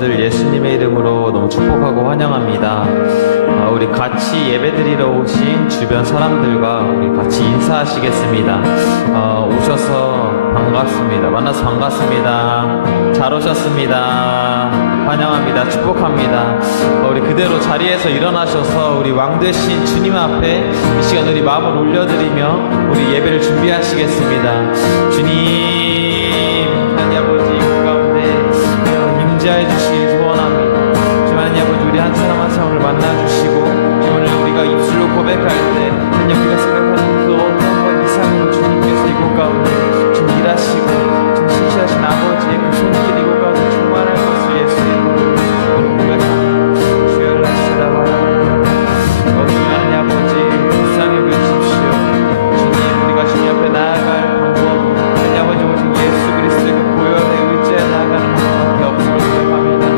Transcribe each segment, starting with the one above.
여러분들 예수님의 이름으로 너무 축복하고 환영합니다. 우리 같이 예배드리러 오신 주변 사람들과 우리 같이 인사하시겠습니다. 오셔서 반갑습니다. 만나서 반갑습니다. 잘 오셨습니다. 환영합니다. 축복합니다. 우리 그대로 자리에서 일어나셔서 우리 왕 되신 주님 앞에 이 시간 우리 마음을 올려드리며 우리 예배를 준비하시겠습니다. 주님, 하나님 아버지 그 가운데 임재해 주시길 소원합니다. 주님 하나님 아버지 우리 한 사람 한 사람을 만나주시고 오늘 우리가 입술로 고백할 때 하나님 우리가 생각하는 그 어떤 것 이상으로 주님께서 이곳 가운데 좀 일하시고 좀 신실하신 아버지의 그 손길 이곳 가운데 충만할 것을 예수의 이름으로 고백합니다. 주여 라시라바라 주님 하나님 아버지 불쌍히 여겨주십시오. 주님 우리가 주님 앞에 나아갈 방법 하나님 아버지 오직 예수 그리스도의 그 보혈의 의지에 나아가는 방법밖에 없음을 고백합니다.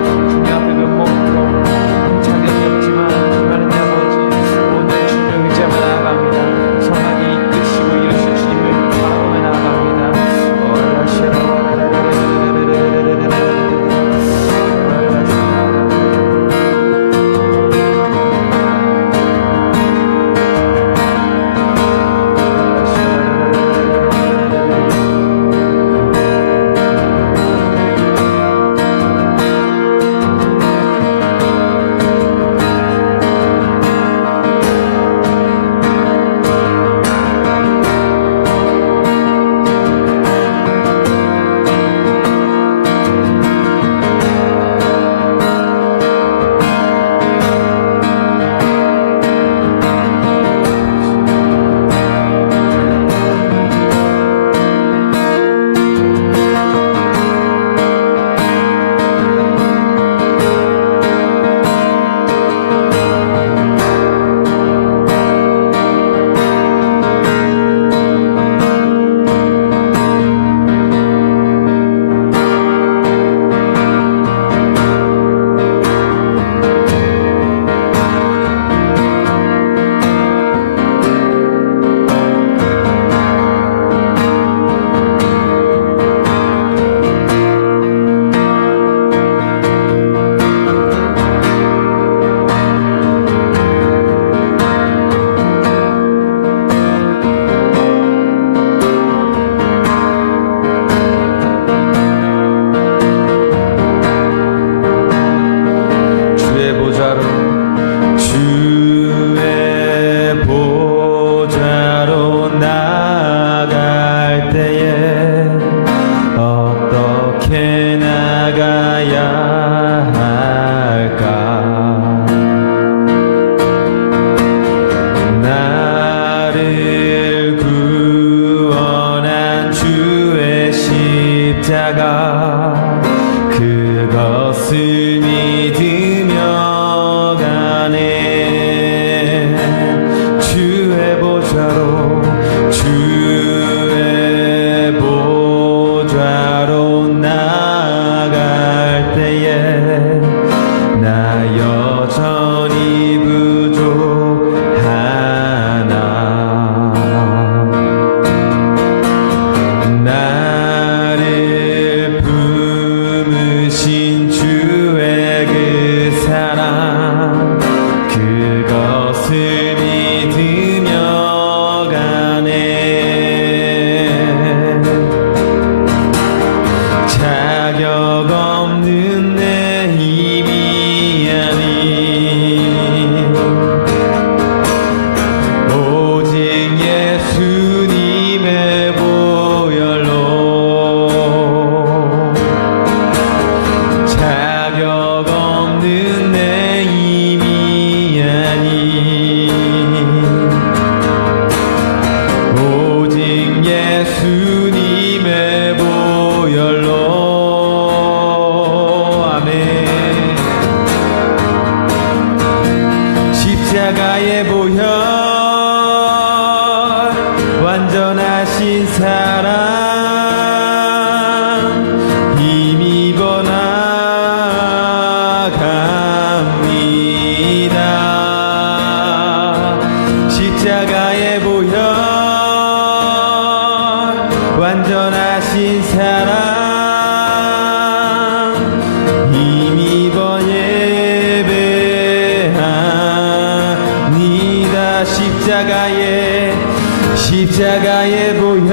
십자가의 보혈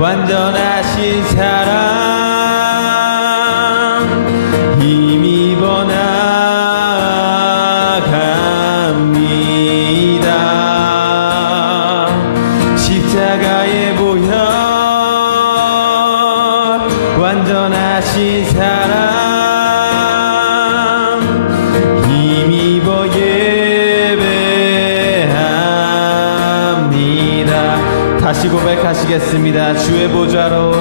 완전하신 사랑 힘입어 나갑니다. 십자가의 보혈 완전하신 사랑 힘입어 예배합니다. 다시 고백하시겠습니다. 주의 보좌로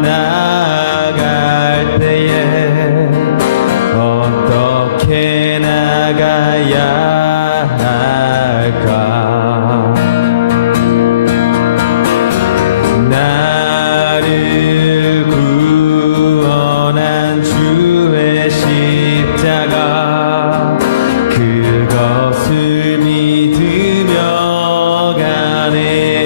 나갈 때에 어떻게 나가야 할까? 나를 구원한 주의 십자가 그것을 믿으며 가네.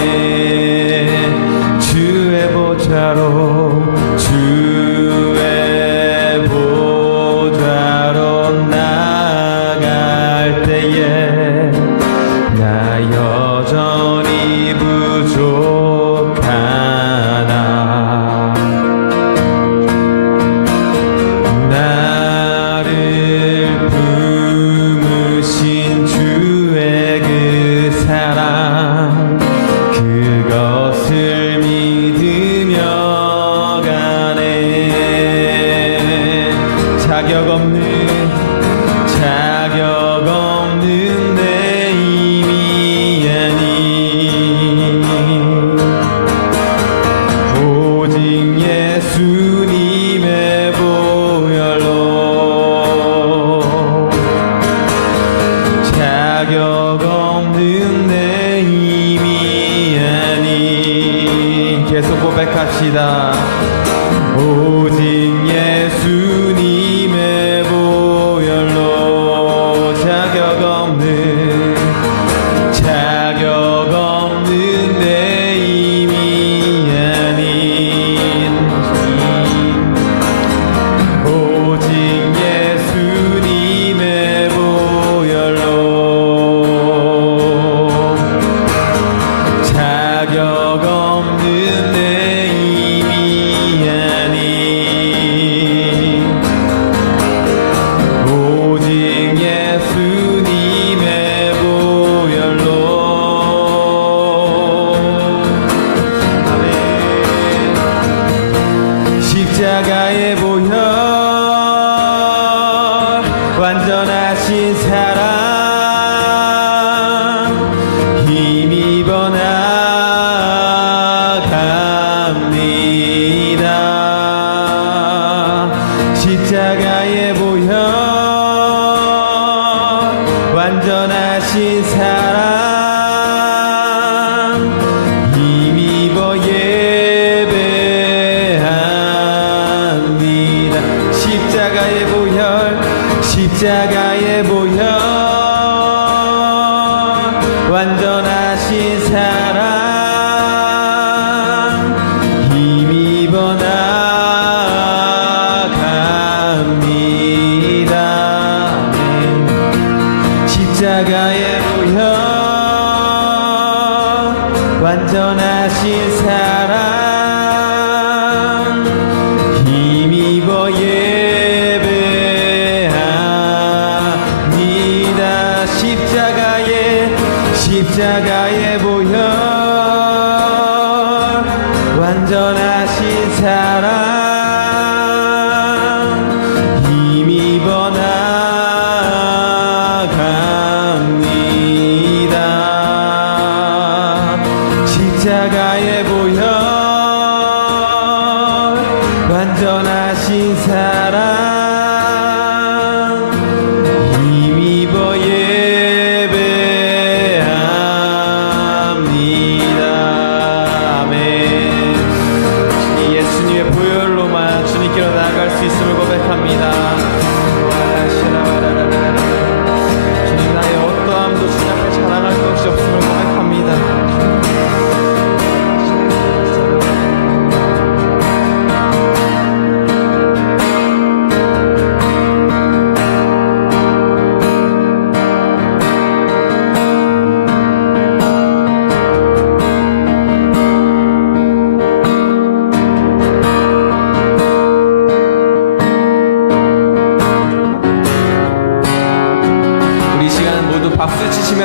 주의 보좌로 나갈 때에 나 여전히 부족하나. 나를 품으신 주의 그 사랑 그것을 믿으며 가네. 자격 없는 내 힘이 아니 오직 예수님의 보혈로 자격 없는 내 힘이 아니 계속 고백합시다. 오직 예수님의 보혈로 자격 없는 내 힘이 아닌 오직 예수님의 보혈로 자격 없는 내 힘이 아닌 오직 예수님의 보혈로. 아멘. 십자가의 보혈 완전하신 사랑 힘입어 나갑니다. 십자가의 보혈 완전하신 사랑 힘입어 예배합니다. 십자가의 보혈 완전하신 사랑 힘입어 나갑니다. 십자가의 보혈 완전하신 사랑 힘입어 예배합니다. 십자가의 보혈 완전하신 사랑 힘입어 나갑니다. 십자가의 보혈 완전하신 사랑 힘입어 예배합니다. 아멘. 예수님의 보혈로만 주님께로 나아갈 수 있음을 고백합니다. 주님 나의 어떠함도 주님 앞에 자랑할 것이 없음을 고백합니다.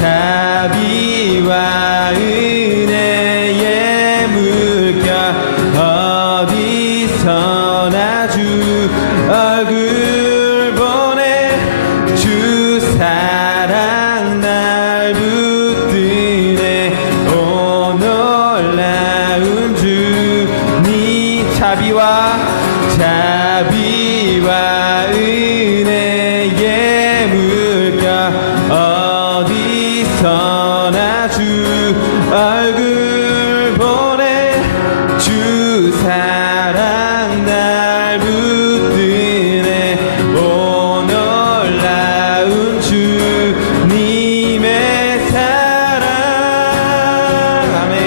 자비와 은혜의 물결 어디서나 주 얼굴 보내 주 사랑 날 붙드네 오 놀라운 주님 자비와 은혜의 물결 어디서나 주 얼굴 보내 주 사랑 날 붙드네 오 놀라운 주님의 사랑 아멘.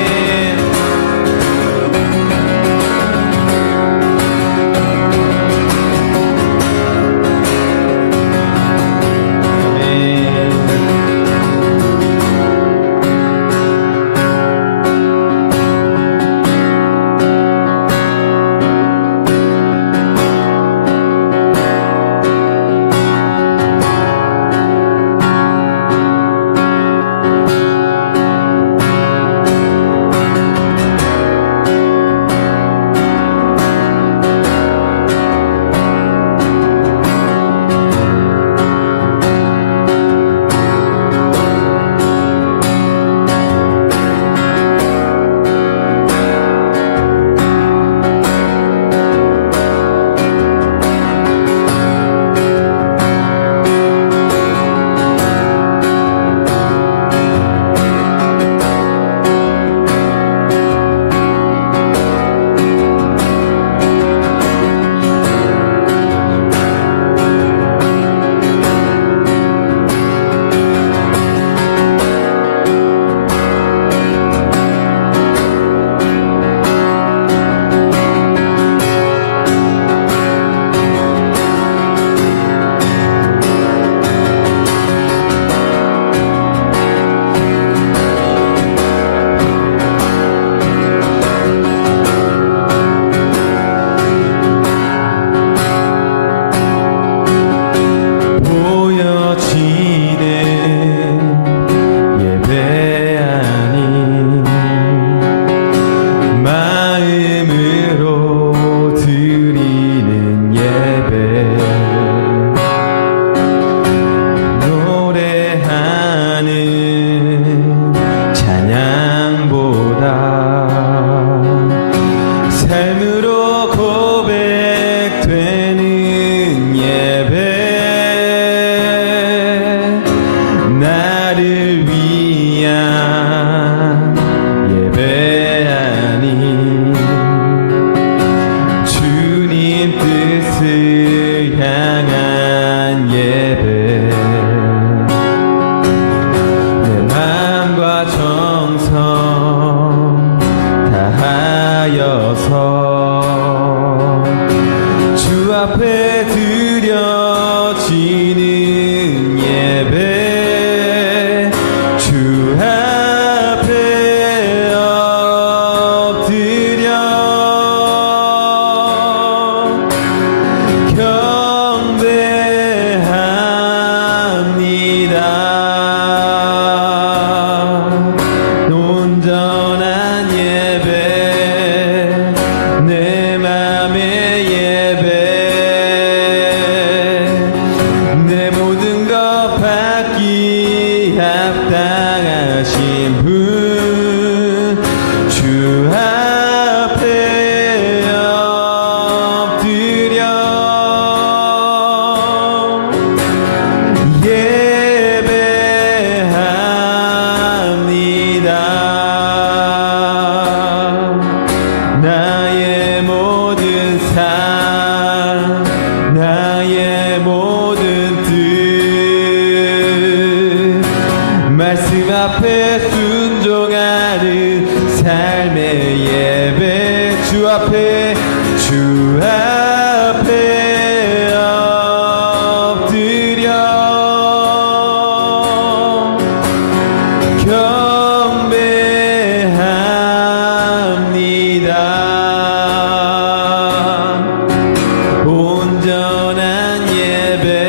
온전한 예배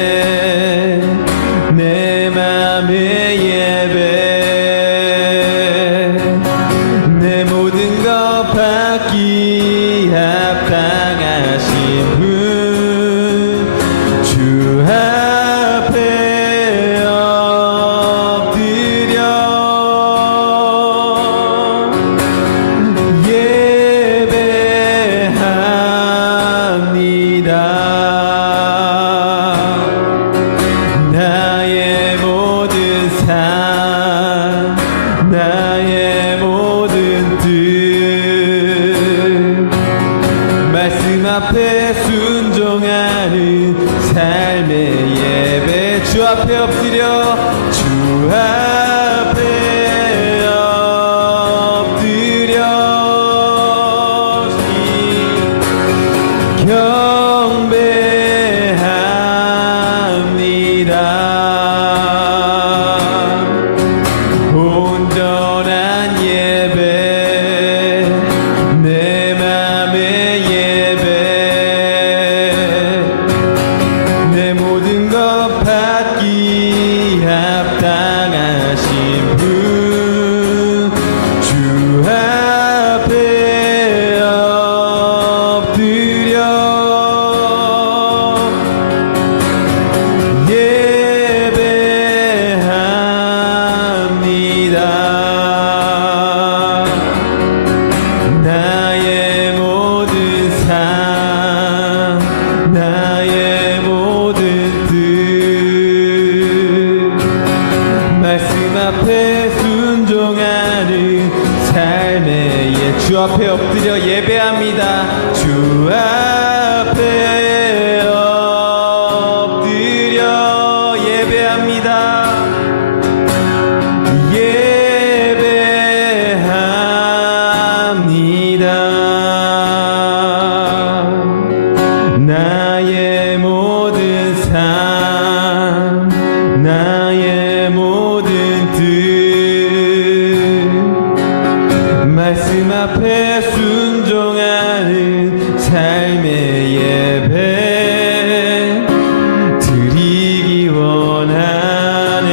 삶의 예배 주 앞에 엎드려 주 앞에 엎드려 경배합니다. 온전한 예배 내 맘의 예배 내 모든 것 받기 합당하신 분 주 앞에 엎드려 예배합니다. 나의 모든 삶 나의 모든 뜻 말씀 앞에 순종하는 삶의 주 앞에 엎드려 예배합니다. 주 앞에 엎드려 예배합니다. 예배합니다. 나의 모든 삶 나의 모든 뜻 말씀 앞에 순종하는 삶의 예배 드리기 원하네.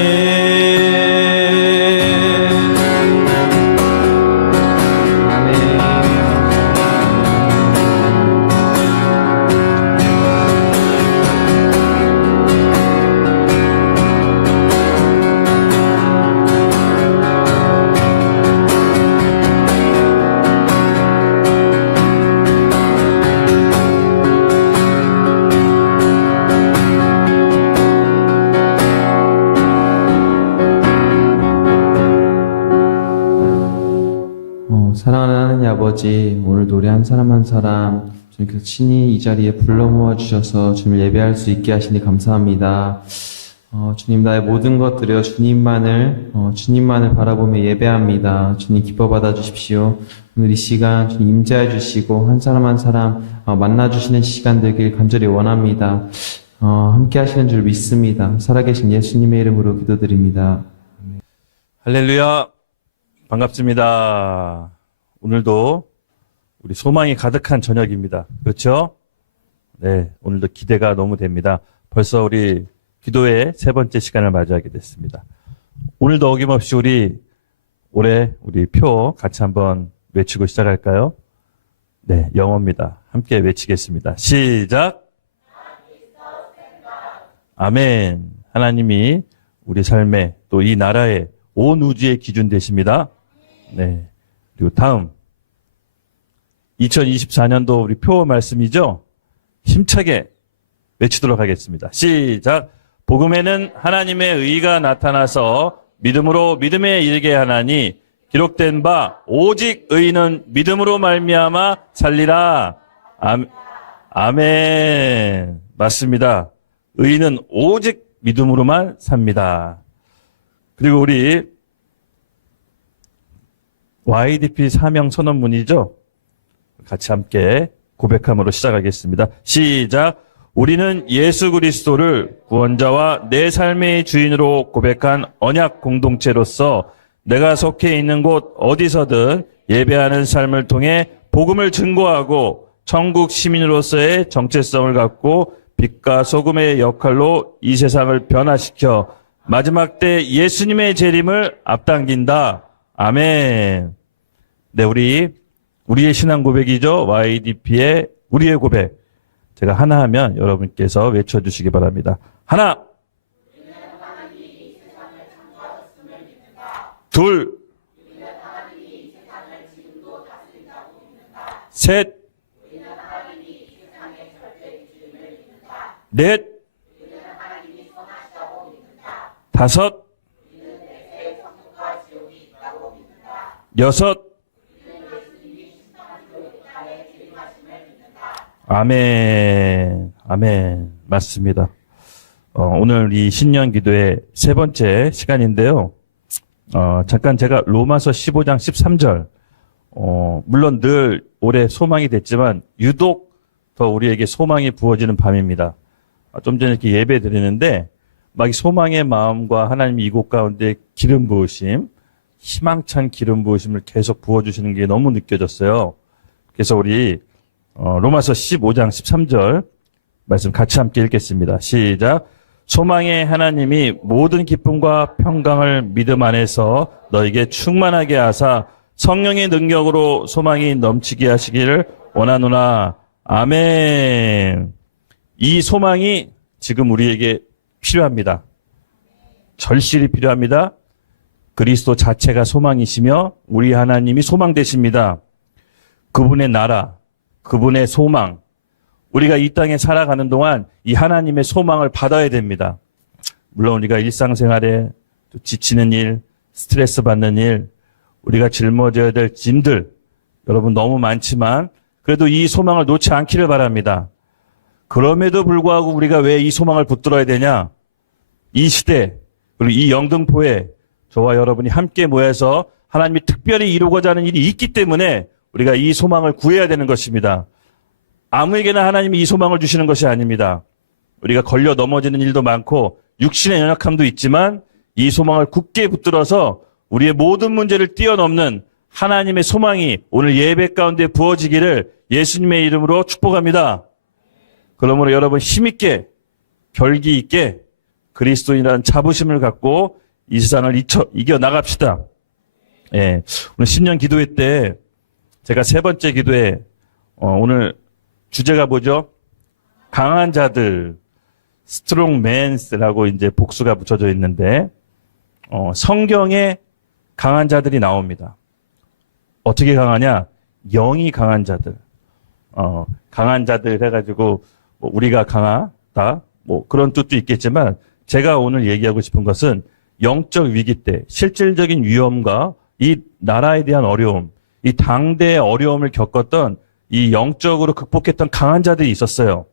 아멘. 사랑하는 하나님 아버지, 오늘도 우리 한 사람 한 사람 주님께서 친히 이 자리에 불러 모아 주셔서 주님을 예배할 수 있게 하시니 감사합니다. 주님, 나의 모든 것들이여 주님만을 바라보며 예배합니다. 주님 기뻐 받아 주십시오. 오늘 이 시간 주님 임재해 주시고 한 사람 한 사람 만나 주시는 시간 되길 간절히 원합니다. 함께 하시는 줄 믿습니다. 살아계신 예수님의 이름으로 기도드립니다. 할렐루야. 반갑습니다. 오늘도 우리 소망이 가득한 저녁입니다. 그렇죠? 네, 오늘도 기대가 너무 됩니다. 벌써 우리 기도의 세 번째 시간을 맞이하게 됐습니다. 오늘도 어김없이 올해 우리 표 같이 한번 외치고 시작할까요? 네, 영어입니다. 함께 외치겠습니다. 시작! 아멘. 하나님이 우리 삶에 또 이 나라의 온 우주의 기준 되십니다. 네. 그리고 다음 2024년도 우리 표 말씀이죠. 힘차게 외치도록 하겠습니다. 시작. 복음에는 하나님의 의가 나타나서 믿음으로 믿음에 이르게 하나니 기록된 바 오직 의인은 믿음으로 말미암아 살리라. 아멘. 맞습니다. 의인은 오직 믿음으로만 삽니다. 그리고 우리 YDP 사명 선언문이죠. 같이 함께 고백함으로 시작하겠습니다. 시작. 우리는 예수 그리스도를 구원자와 내 삶의 주인으로 고백한 언약 공동체로서 내가 속해 있는 곳 어디서든 예배하는 삶을 통해 복음을 증거하고 천국 시민으로서의 정체성을 갖고 빛과 소금의 역할로 이 세상을 변화시켜 마지막 때 예수님의 재림을 앞당긴다. 아멘. 네, 우리의 신앙 고백이죠. YDP의 우리의 고백. 제가 하나 하면 여러분께서 외쳐주시기 바랍니다. 하나. 둘. 셋. 넷. 다섯. 여섯. 아멘. 아멘. 맞습니다. 오늘 이 신년 기도의 세 번째 시간인데요. 잠깐 제가 로마서 15장 13절, 물론 늘 올해 소망이 됐지만 유독 더 우리에게 소망이 부어지는 밤입니다. 좀 전에 이렇게 예배 드리는데 막 이 소망의 마음과 하나님이 이곳 가운데 기름 부으심, 희망찬 기름 부으심을 계속 부어주시는 게 너무 느껴졌어요. 그래서 우리 로마서 15장 13절 말씀 같이 함께 읽겠습니다. 시작. 소망의 하나님이 모든 기쁨과 평강을 믿음 안에서 너에게 충만하게 하사 성령의 능력으로 소망이 넘치게 하시기를 원하노라. 아멘. 이 소망이 지금 우리에게 필요합니다. 절실히 필요합니다. 그리스도 자체가 소망이시며 우리 하나님이 소망 되십니다. 그분의 나라, 그분의 소망, 우리가 이 땅에 살아가는 동안 이 하나님의 소망을 받아야 됩니다. 물론 우리가 일상생활에 지치는 일, 스트레스 받는 일, 우리가 짊어져야 될 짐들 여러분 너무 많지만 그래도 이 소망을 놓지 않기를 바랍니다. 그럼에도 불구하고 우리가 왜 이 소망을 붙들어야 되냐? 이 시대 그리고 이 영등포에 저와 여러분이 함께 모여서 하나님이 특별히 이루고자 하는 일이 있기 때문에 우리가 이 소망을 구해야 되는 것입니다. 아무에게나 하나님이 이 소망을 주시는 것이 아닙니다. 우리가 걸려 넘어지는 일도 많고 육신의 연약함도 있지만 이 소망을 굳게 붙들어서 우리의 모든 문제를 뛰어넘는 하나님의 소망이 오늘 예배 가운데 부어지기를 예수님의 이름으로 축복합니다. 그러므로 여러분 힘있게 결기 있게 그리스도인이라는 자부심을 갖고 이 세상을 이겨나갑시다. 예, 오늘 신년 기도회 때 제가 세 번째 기도회 오늘 주제가 뭐죠? 강한 자들, 스트롱맨스라고 이제 복수가 붙여져 있는데, 성경에 강한 자들이 나옵니다. 어떻게 강하냐? 영이 강한 자들. 강한 자들 해가지고, 뭐 우리가 강하다, 뭐 그런 뜻도 있겠지만, 제가 오늘 얘기하고 싶은 것은 영적 위기 때, 실질적인 위험과 이 나라에 대한 어려움, 이 당대의 어려움을 겪었던 이 영적으로 극복했던 강한 자들이 있었어요.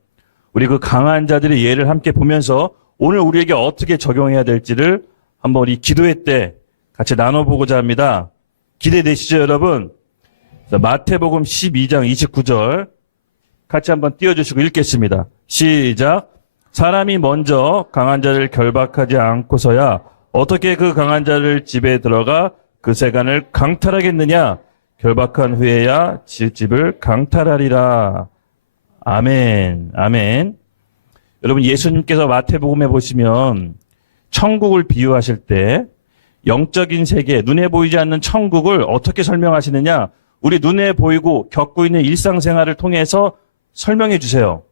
우리 그 강한 자들의 예를 함께 보면서 오늘 우리에게 어떻게 적용해야 될지를 한번 우리 기도회 때 같이 나눠보고자 합니다. 기대되시죠, 여러분? 마태복음 12장 29절 같이 한번 띄워주시고 읽겠습니다. 시작. 사람이 먼저 강한 자를 결박하지 않고서야 어떻게 그 강한 자를 집에 들어가 그 세간을 강탈하겠느냐? 결박한 후에야 집을 강탈하리라. 아멘. 아멘. 여러분 예수님께서 마태복음에 보시면 천국을 비유하실 때 영적인 세계, 눈에 보이지 않는 천국을 어떻게 설명하시느냐? 우리 눈에 보이고 겪고 있는 일상생활을 통해서 설명해 주세요.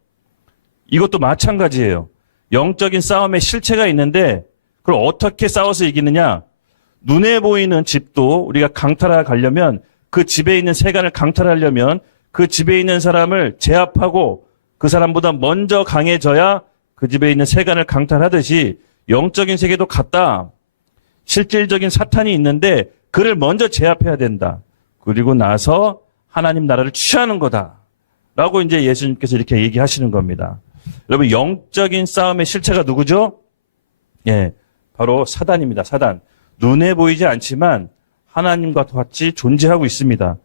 이것도 마찬가지예요. 영적인 싸움의 실체가 있는데 그걸 어떻게 싸워서 이기느냐? 눈에 보이는 집도 우리가 강탈하러 가려면 그 집에 있는 세간을 강탈하려면 그 집에 있는 사람을 제압하고 그 사람보다 먼저 강해져야 그 집에 있는 세간을 강탈하듯이 영적인 세계도 같다. 실질적인 사탄이 있는데 그를 먼저 제압해야 된다. 그리고 나서 하나님 나라를 취하는 거다. 라고 이제 예수님께서 이렇게 얘기하시는 겁니다. 여러분 영적인 싸움의 실체가 누구죠? 예, 바로 사단입니다. 사단. 눈에 보이지 않지만 하나님과 같이 존재하고 있습니다.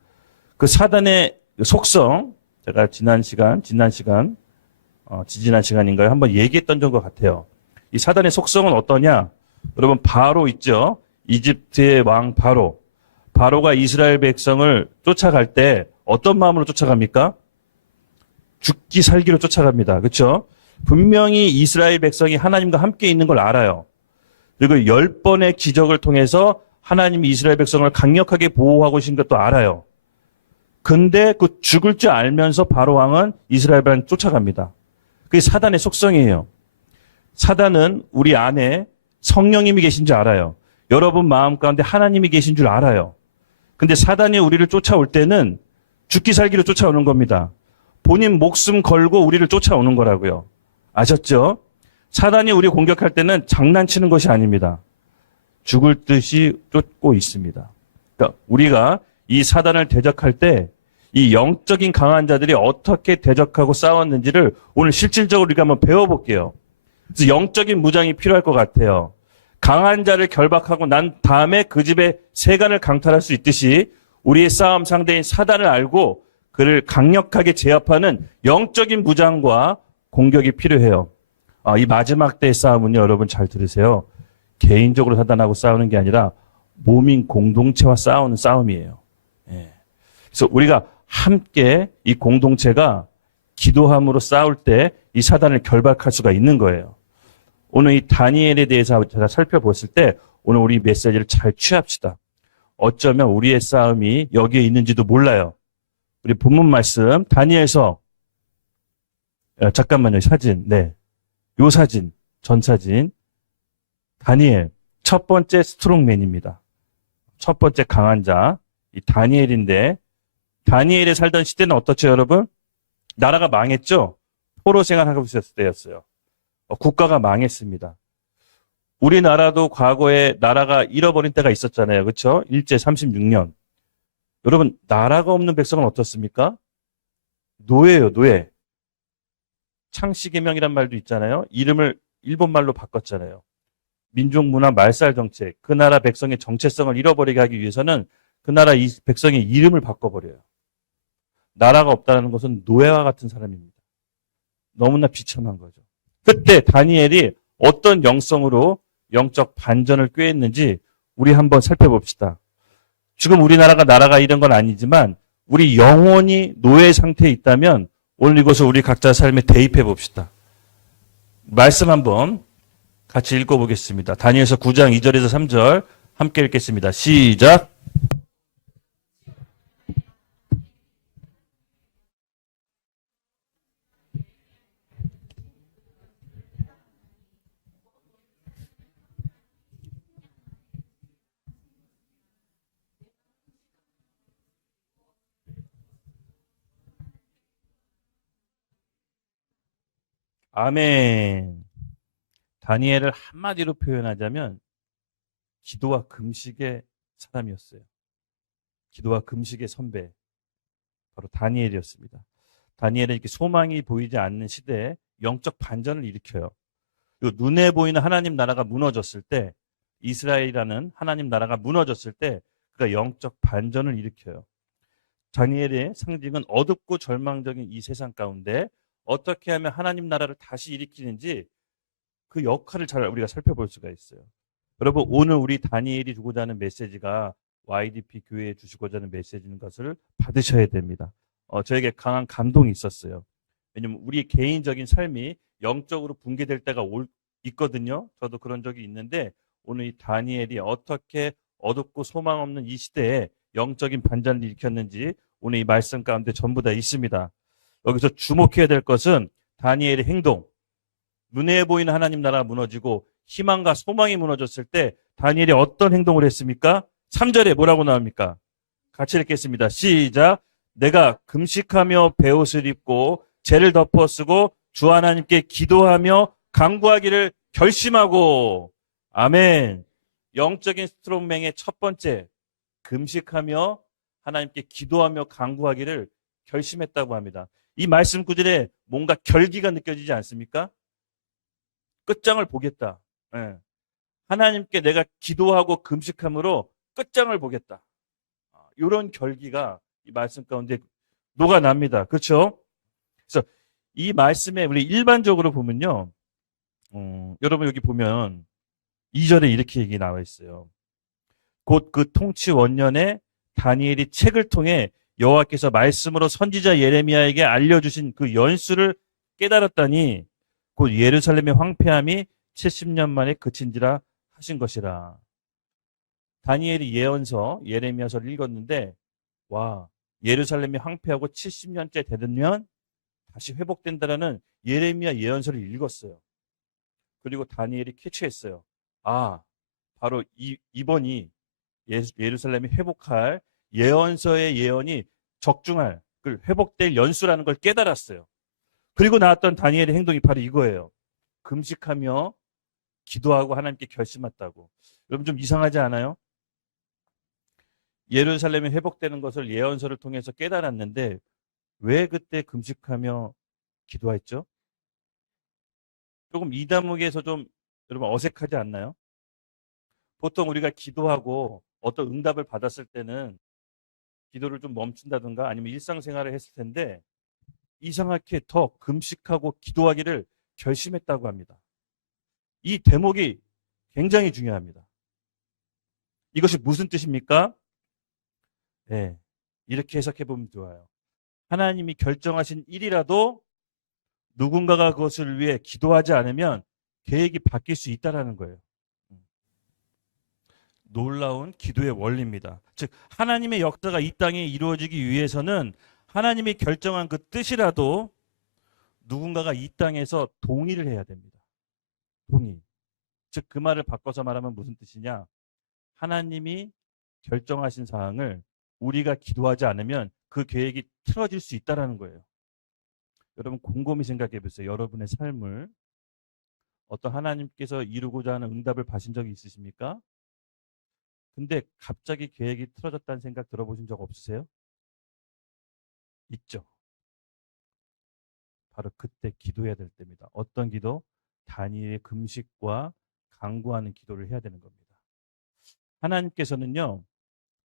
그 사단의 속성, 제가 지지난 시간인가요? 한번 얘기했던 것 같아요. 이 사단의 속성은 어떠냐? 여러분, 바로 있죠? 이집트의 왕 바로. 바로가 이스라엘 백성을 쫓아갈 때 어떤 마음으로 쫓아갑니까? 죽기 살기로 쫓아갑니다. 그렇죠? 분명히 이스라엘 백성이 하나님과 함께 있는 걸 알아요. 그리고 10번의 기적을 통해서 하나님이 이스라엘 백성을 강력하게 보호하고 계신 것도 알아요. 근데 그 죽을 줄 알면서 바로 왕은 이스라엘 백성을 쫓아갑니다. 그게 사단의 속성이에요. 사단은 우리 안에 성령님이 계신 줄 알아요. 여러분 마음 가운데 하나님이 계신 줄 알아요. 근데 사단이 우리를 쫓아올 때는 죽기 살기로 쫓아오는 겁니다. 본인 목숨 걸고 우리를 쫓아오는 거라고요. 아셨죠? 사단이 우리 공격할 때는 장난치는 것이 아닙니다. 죽을 듯이 쫓고 있습니다. 그러니까 우리가 이 사단을 대적할 때 이 영적인 강한 자들이 어떻게 대적하고 싸웠는지를 오늘 실질적으로 우리가 한번 배워볼게요. 그래서 영적인 무장이 필요할 것 같아요. 강한 자를 결박하고 난 다음에 그 집의 세간을 강탈할 수 있듯이 우리의 싸움 상대인 사단을 알고 그를 강력하게 제압하는 영적인 무장과 공격이 필요해요. 이 마지막 때의 싸움은요, 여러분 잘 들으세요. 개인적으로 사단하고 싸우는 게 아니라 몸인 공동체와 싸우는 싸움이에요. 예. 그래서 우리가 함께 이 공동체가 기도함으로 싸울 때 이 사단을 결박할 수가 있는 거예요. 오늘 이 다니엘에 대해서 제가 살펴봤을 때 오늘 우리 메시지를 잘 취합시다. 어쩌면 우리의 싸움이 여기에 있는지도 몰라요. 우리 본문 말씀 다니엘서 잠깐만요. 사진. 네. 요 사진. 전 사진. 다니엘 첫 번째 스트롱맨입니다. 첫 번째 강한 자. 이 다니엘인데 다니엘에 살던 시대는 어떻죠, 여러분? 나라가 망했죠? 포로 생활하고 있었을 때였어요. 국가가 망했습니다. 우리나라도 과거에 나라가 잃어버린 때가 있었잖아요. 그렇죠? 일제 36년. 여러분, 나라가 없는 백성은 어떻습니까? 노예예요, 노예. 창씨개명이란 말도 있잖아요. 이름을 일본말로 바꿨잖아요. 민족문화 말살 정책. 그 나라 백성의 정체성을 잃어버리게 하기 위해서는 그 나라 백성의 이름을 바꿔버려요. 나라가 없다는 것은 노예와 같은 사람입니다. 너무나 비참한 거죠. 그때 다니엘이 어떤 영성으로 영적 반전을 꾀했는지 우리 한번 살펴봅시다. 지금 우리나라가 나라가 이런 건 아니지만 우리 영혼이 노예 상태에 있다면 오늘 이것을 우리 각자 삶에 대입해 봅시다. 말씀 한번 같이 읽어보겠습니다. 다니엘서 9장 2절에서 3절 함께 읽겠습니다. 시작. 아멘. 다니엘을 한마디로 표현하자면 기도와 금식의 사람이었어요. 기도와 금식의 선배. 바로 다니엘이었습니다. 다니엘은 이렇게 소망이 보이지 않는 시대에 영적 반전을 일으켜요. 그리고 눈에 보이는 하나님 나라가 무너졌을 때, 이스라엘이라는 하나님 나라가 무너졌을 때 그가 영적 반전을 일으켜요. 다니엘의 상징은 어둡고 절망적인 이 세상 가운데 어떻게 하면 하나님 나라를 다시 일으키는지 그 역할을 잘 우리가 살펴볼 수가 있어요. 여러분, 오늘 우리 다니엘이 주고자 하는 메시지가 YDP 교회에 주시고자 하는 메시지인 것을 받으셔야 됩니다. 저에게 강한 감동이 있었어요. 왜냐하면 우리 개인적인 삶이 영적으로 붕괴될 때가 있거든요. 저도 그런 적이 있는데 오늘 이 다니엘이 어떻게 어둡고 소망 없는 이 시대에 영적인 반전을 일으켰는지 오늘 이 말씀 가운데 전부 다 있습니다. 여기서 주목해야 될 것은 다니엘의 행동. 눈에 보이는 하나님 나라가 무너지고 희망과 소망이 무너졌을 때 다니엘이 어떤 행동을 했습니까? 3절에 뭐라고 나옵니까? 같이 읽겠습니다. 시작. 내가 금식하며 베옷을 입고 죄를 덮어 쓰고 주 하나님께 기도하며 간구하기를 결심하고. 아멘. 영적인 스트롱맨의 첫 번째, 금식하며 하나님께 기도하며 간구하기를 결심했다고 합니다. 이 말씀 구절에 뭔가 결기가 느껴지지 않습니까? 끝장을 보겠다. 예. 하나님께 내가 기도하고 금식함으로 끝장을 보겠다. 이런 결기가 이 말씀 가운데 녹아납니다. 그렇죠? 그래서 이 말씀에 우리 일반적으로 보면요. 여러분 여기 보면 2절에 이렇게 얘기 나와 있어요. 곧 그 통치 원년에 다니엘이 책을 통해 여호와께서 말씀으로 선지자 예레미야에게 알려주신 그 연수를 깨달았다니 곧 예루살렘의 황폐함이 70년 만에 그친지라 하신 것이라. 다니엘이 예언서 예레미야서를 읽었는데 와, 예루살렘이 황폐하고 70년째 되면 다시 회복된다라는 예레미야 예언서를 읽었어요. 그리고 다니엘이 캐치했어요. 바로 이번이 예루살렘이 회복할 예언서의 예언이 적중할 회복될 연수라는 걸 깨달았어요. 그리고 나왔던 다니엘의 행동이 바로 이거예요. 금식하며 기도하고 하나님께 결심했다고. 여러분 좀 이상하지 않아요? 예루살렘이 회복되는 것을 예언서를 통해서 깨달았는데 왜 그때 금식하며 기도했죠? 조금 이 대목에서 좀 여러분 어색하지 않나요? 보통 우리가 기도하고 어떤 응답을 받았을 때는 기도를 좀 멈춘다든가 아니면 일상생활을 했을 텐데 이상하게 더 금식하고 기도하기를 결심했다고 합니다. 이 대목이 굉장히 중요합니다. 이것이 무슨 뜻입니까? 네, 이렇게 해석해 보면 좋아요. 하나님이 결정하신 일이라도 누군가가 그것을 위해 기도하지 않으면 계획이 바뀔 수 있다라는 거예요. 놀라운 기도의 원리입니다. 즉 하나님의 역사가 이 땅에 이루어지기 위해서는 하나님이 결정한 그 뜻이라도 누군가가 이 땅에서 동의를 해야 됩니다. 동의. 즉 그 말을 바꿔서 말하면 무슨 뜻이냐? 하나님이 결정하신 사항을 우리가 기도하지 않으면 그 계획이 틀어질 수 있다라는 거예요. 여러분 곰곰이 생각해 보세요. 여러분의 삶을 어떤 하나님께서 이루고자 하는 응답을 받으신 적이 있으십니까? 근데 갑자기 계획이 틀어졌다는 생각 들어보신 적 없으세요? 있죠. 바로 그때 기도해야 될 때입니다. 어떤 기도? 다니엘의 금식과 간구하는 기도를 해야 되는 겁니다. 하나님께서는요,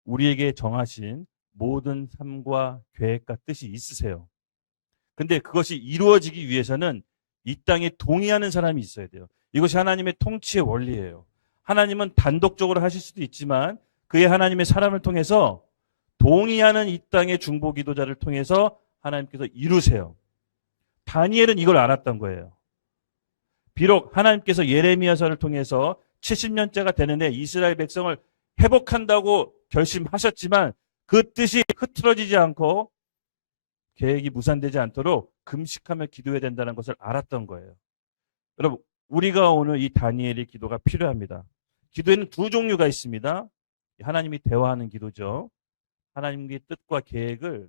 우리에게 정하신 모든 삶과 계획과 뜻이 있으세요. 근데 그것이 이루어지기 위해서는 이 땅에 동의하는 사람이 있어야 돼요. 이것이 하나님의 통치의 원리예요. 하나님은 단독적으로 하실 수도 있지만 그의 하나님의 사람을 통해서 동의하는 이 땅의 중보 기도자를 통해서 하나님께서 이루세요. 다니엘은 이걸 알았던 거예요. 비록 하나님께서 예레미야서를 통해서 70년째가 되는데 이스라엘 백성을 회복한다고 결심하셨지만 그 뜻이 흐트러지지 않고 계획이 무산되지 않도록 금식하며 기도해야 된다는 것을 알았던 거예요. 여러분, 우리가 오늘 이 다니엘의 기도가 필요합니다. 기도에는 두 종류가 있습니다. 하나님이 대화하는 기도죠. 하나님의 뜻과 계획을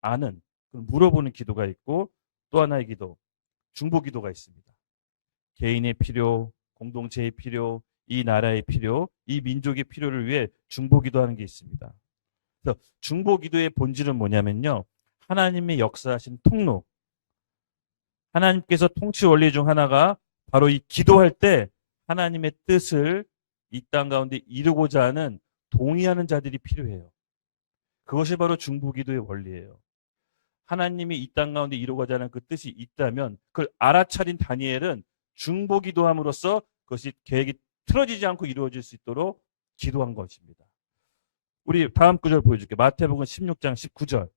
아는, 물어보는 기도가 있고 또 하나의 기도, 중보 기도가 있습니다. 개인의 필요, 공동체의 필요, 이 나라의 필요, 이 민족의 필요를 위해 중보 기도하는 게 있습니다. 그래서 중보 기도의 본질은 뭐냐면요. 하나님의 역사하신 통로. 하나님께서 통치 원리 중 하나가 바로 이 기도할 때 하나님의 뜻을 이 땅 가운데 이루고자 하는 동의하는 자들이 필요해요. 그것이 바로 중보 기도의 원리예요. 하나님이 이 땅 가운데 이루고자 하는 그 뜻이 있다면 그걸 알아차린 다니엘은 중보 기도함으로써 그것이 계획이 틀어지지 않고 이루어질 수 있도록 기도한 것입니다. 우리 다음 구절 보여줄게요. 마태복음 16장 19절.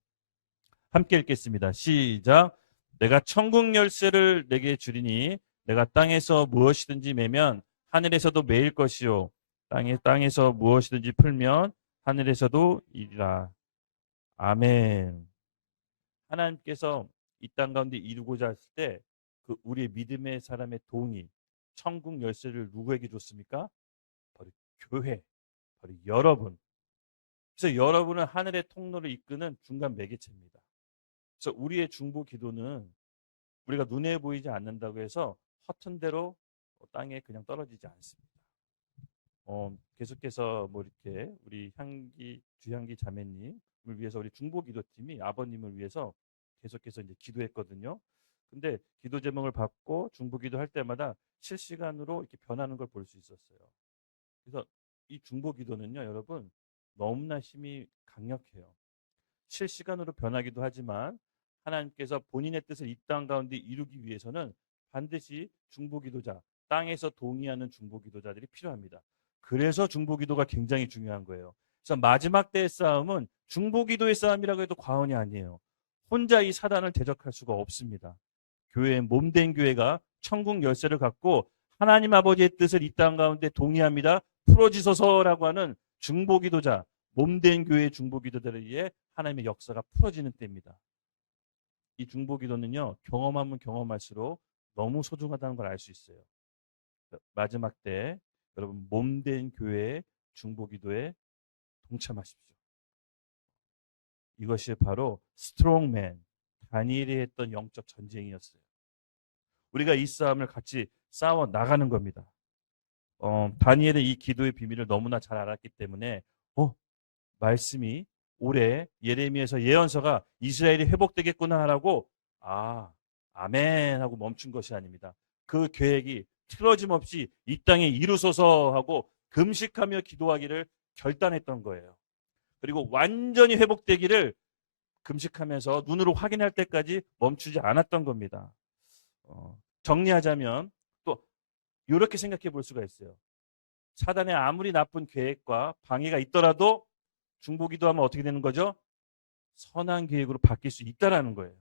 함께 읽겠습니다. 시작. 내가 천국 열쇠를 내게 주리니 내가 땅에서 무엇이든지 매면 하늘에서도 매일 것이요 땅에서 무엇이든지 풀면 하늘에서도 이리라. 아멘. 하나님께서 이 땅 가운데 이루고자 했을 때 그 우리의 믿음의 사람의 동의, 천국 열쇠를 누구에게 줬습니까? 바로 교회, 바로 여러분. 그래서 여러분은 하늘의 통로를 이끄는 중간 매개체입니다. 그래서 우리의 중보 기도는 우리가 눈에 보이지 않는다고 해서 허튼 대로 땅에 그냥 떨어지지 않습니다. 계속해서 뭐 이렇게 우리 주향기 자매님을 위해서 우리 중보 기도팀이 아버님을 위해서 계속해서 이제 기도했거든요. 근데 기도 제목을 받고 중보 기도할 때마다 실시간으로 이렇게 변하는 걸 볼 수 있었어요. 그래서 이 중보 기도는요, 여러분 너무나 힘이 강력해요. 실시간으로 변하기도 하지만 하나님께서 본인의 뜻을 이 땅 가운데 이루기 위해서는 반드시 중보 기도자, 땅에서 동의하는 중보 기도자들이 필요합니다. 그래서 중보 기도가 굉장히 중요한 거예요. 그래서 마지막 때의 싸움은 중보 기도의 싸움이라고 해도 과언이 아니에요. 혼자 이 사단을 대적할 수가 없습니다. 교회의 몸된 교회가 천국 열쇠를 갖고 하나님 아버지의 뜻을 이 땅 가운데 동의합니다. 풀어지소서라고 하는 중보 기도자, 몸된 교회의 중보 기도자를 위해 하나님의 역사가 풀어지는 때입니다. 이 중보 기도는요, 경험하면 경험할수록 너무 소중하다는 걸 알 수 있어요. 마지막 때 여러분 몸된 교회의 중보 기도에 동참하십시오. 이것이 바로 스트롱맨, 다니엘이 했던 영적 전쟁이었어요. 우리가 이 싸움을 같이 싸워 나가는 겁니다. 다니엘의 이 기도의 비밀을 너무나 잘 알았기 때문에 말씀이 올해 예레미야에서 예언서가 이스라엘이 회복되겠구나 하라고 아멘 하고 멈춘 것이 아닙니다. 그 계획이 틀어짐없이 이 땅에 이루소서 하고 금식하며 기도하기를 결단했던 거예요. 그리고 완전히 회복되기를 금식하면서 눈으로 확인할 때까지 멈추지 않았던 겁니다. 정리하자면 또 이렇게 생각해 볼 수가 있어요. 사단의 아무리 나쁜 계획과 방해가 있더라도 중보기도하면 어떻게 되는 거죠? 선한 계획으로 바뀔 수 있다라는 거예요.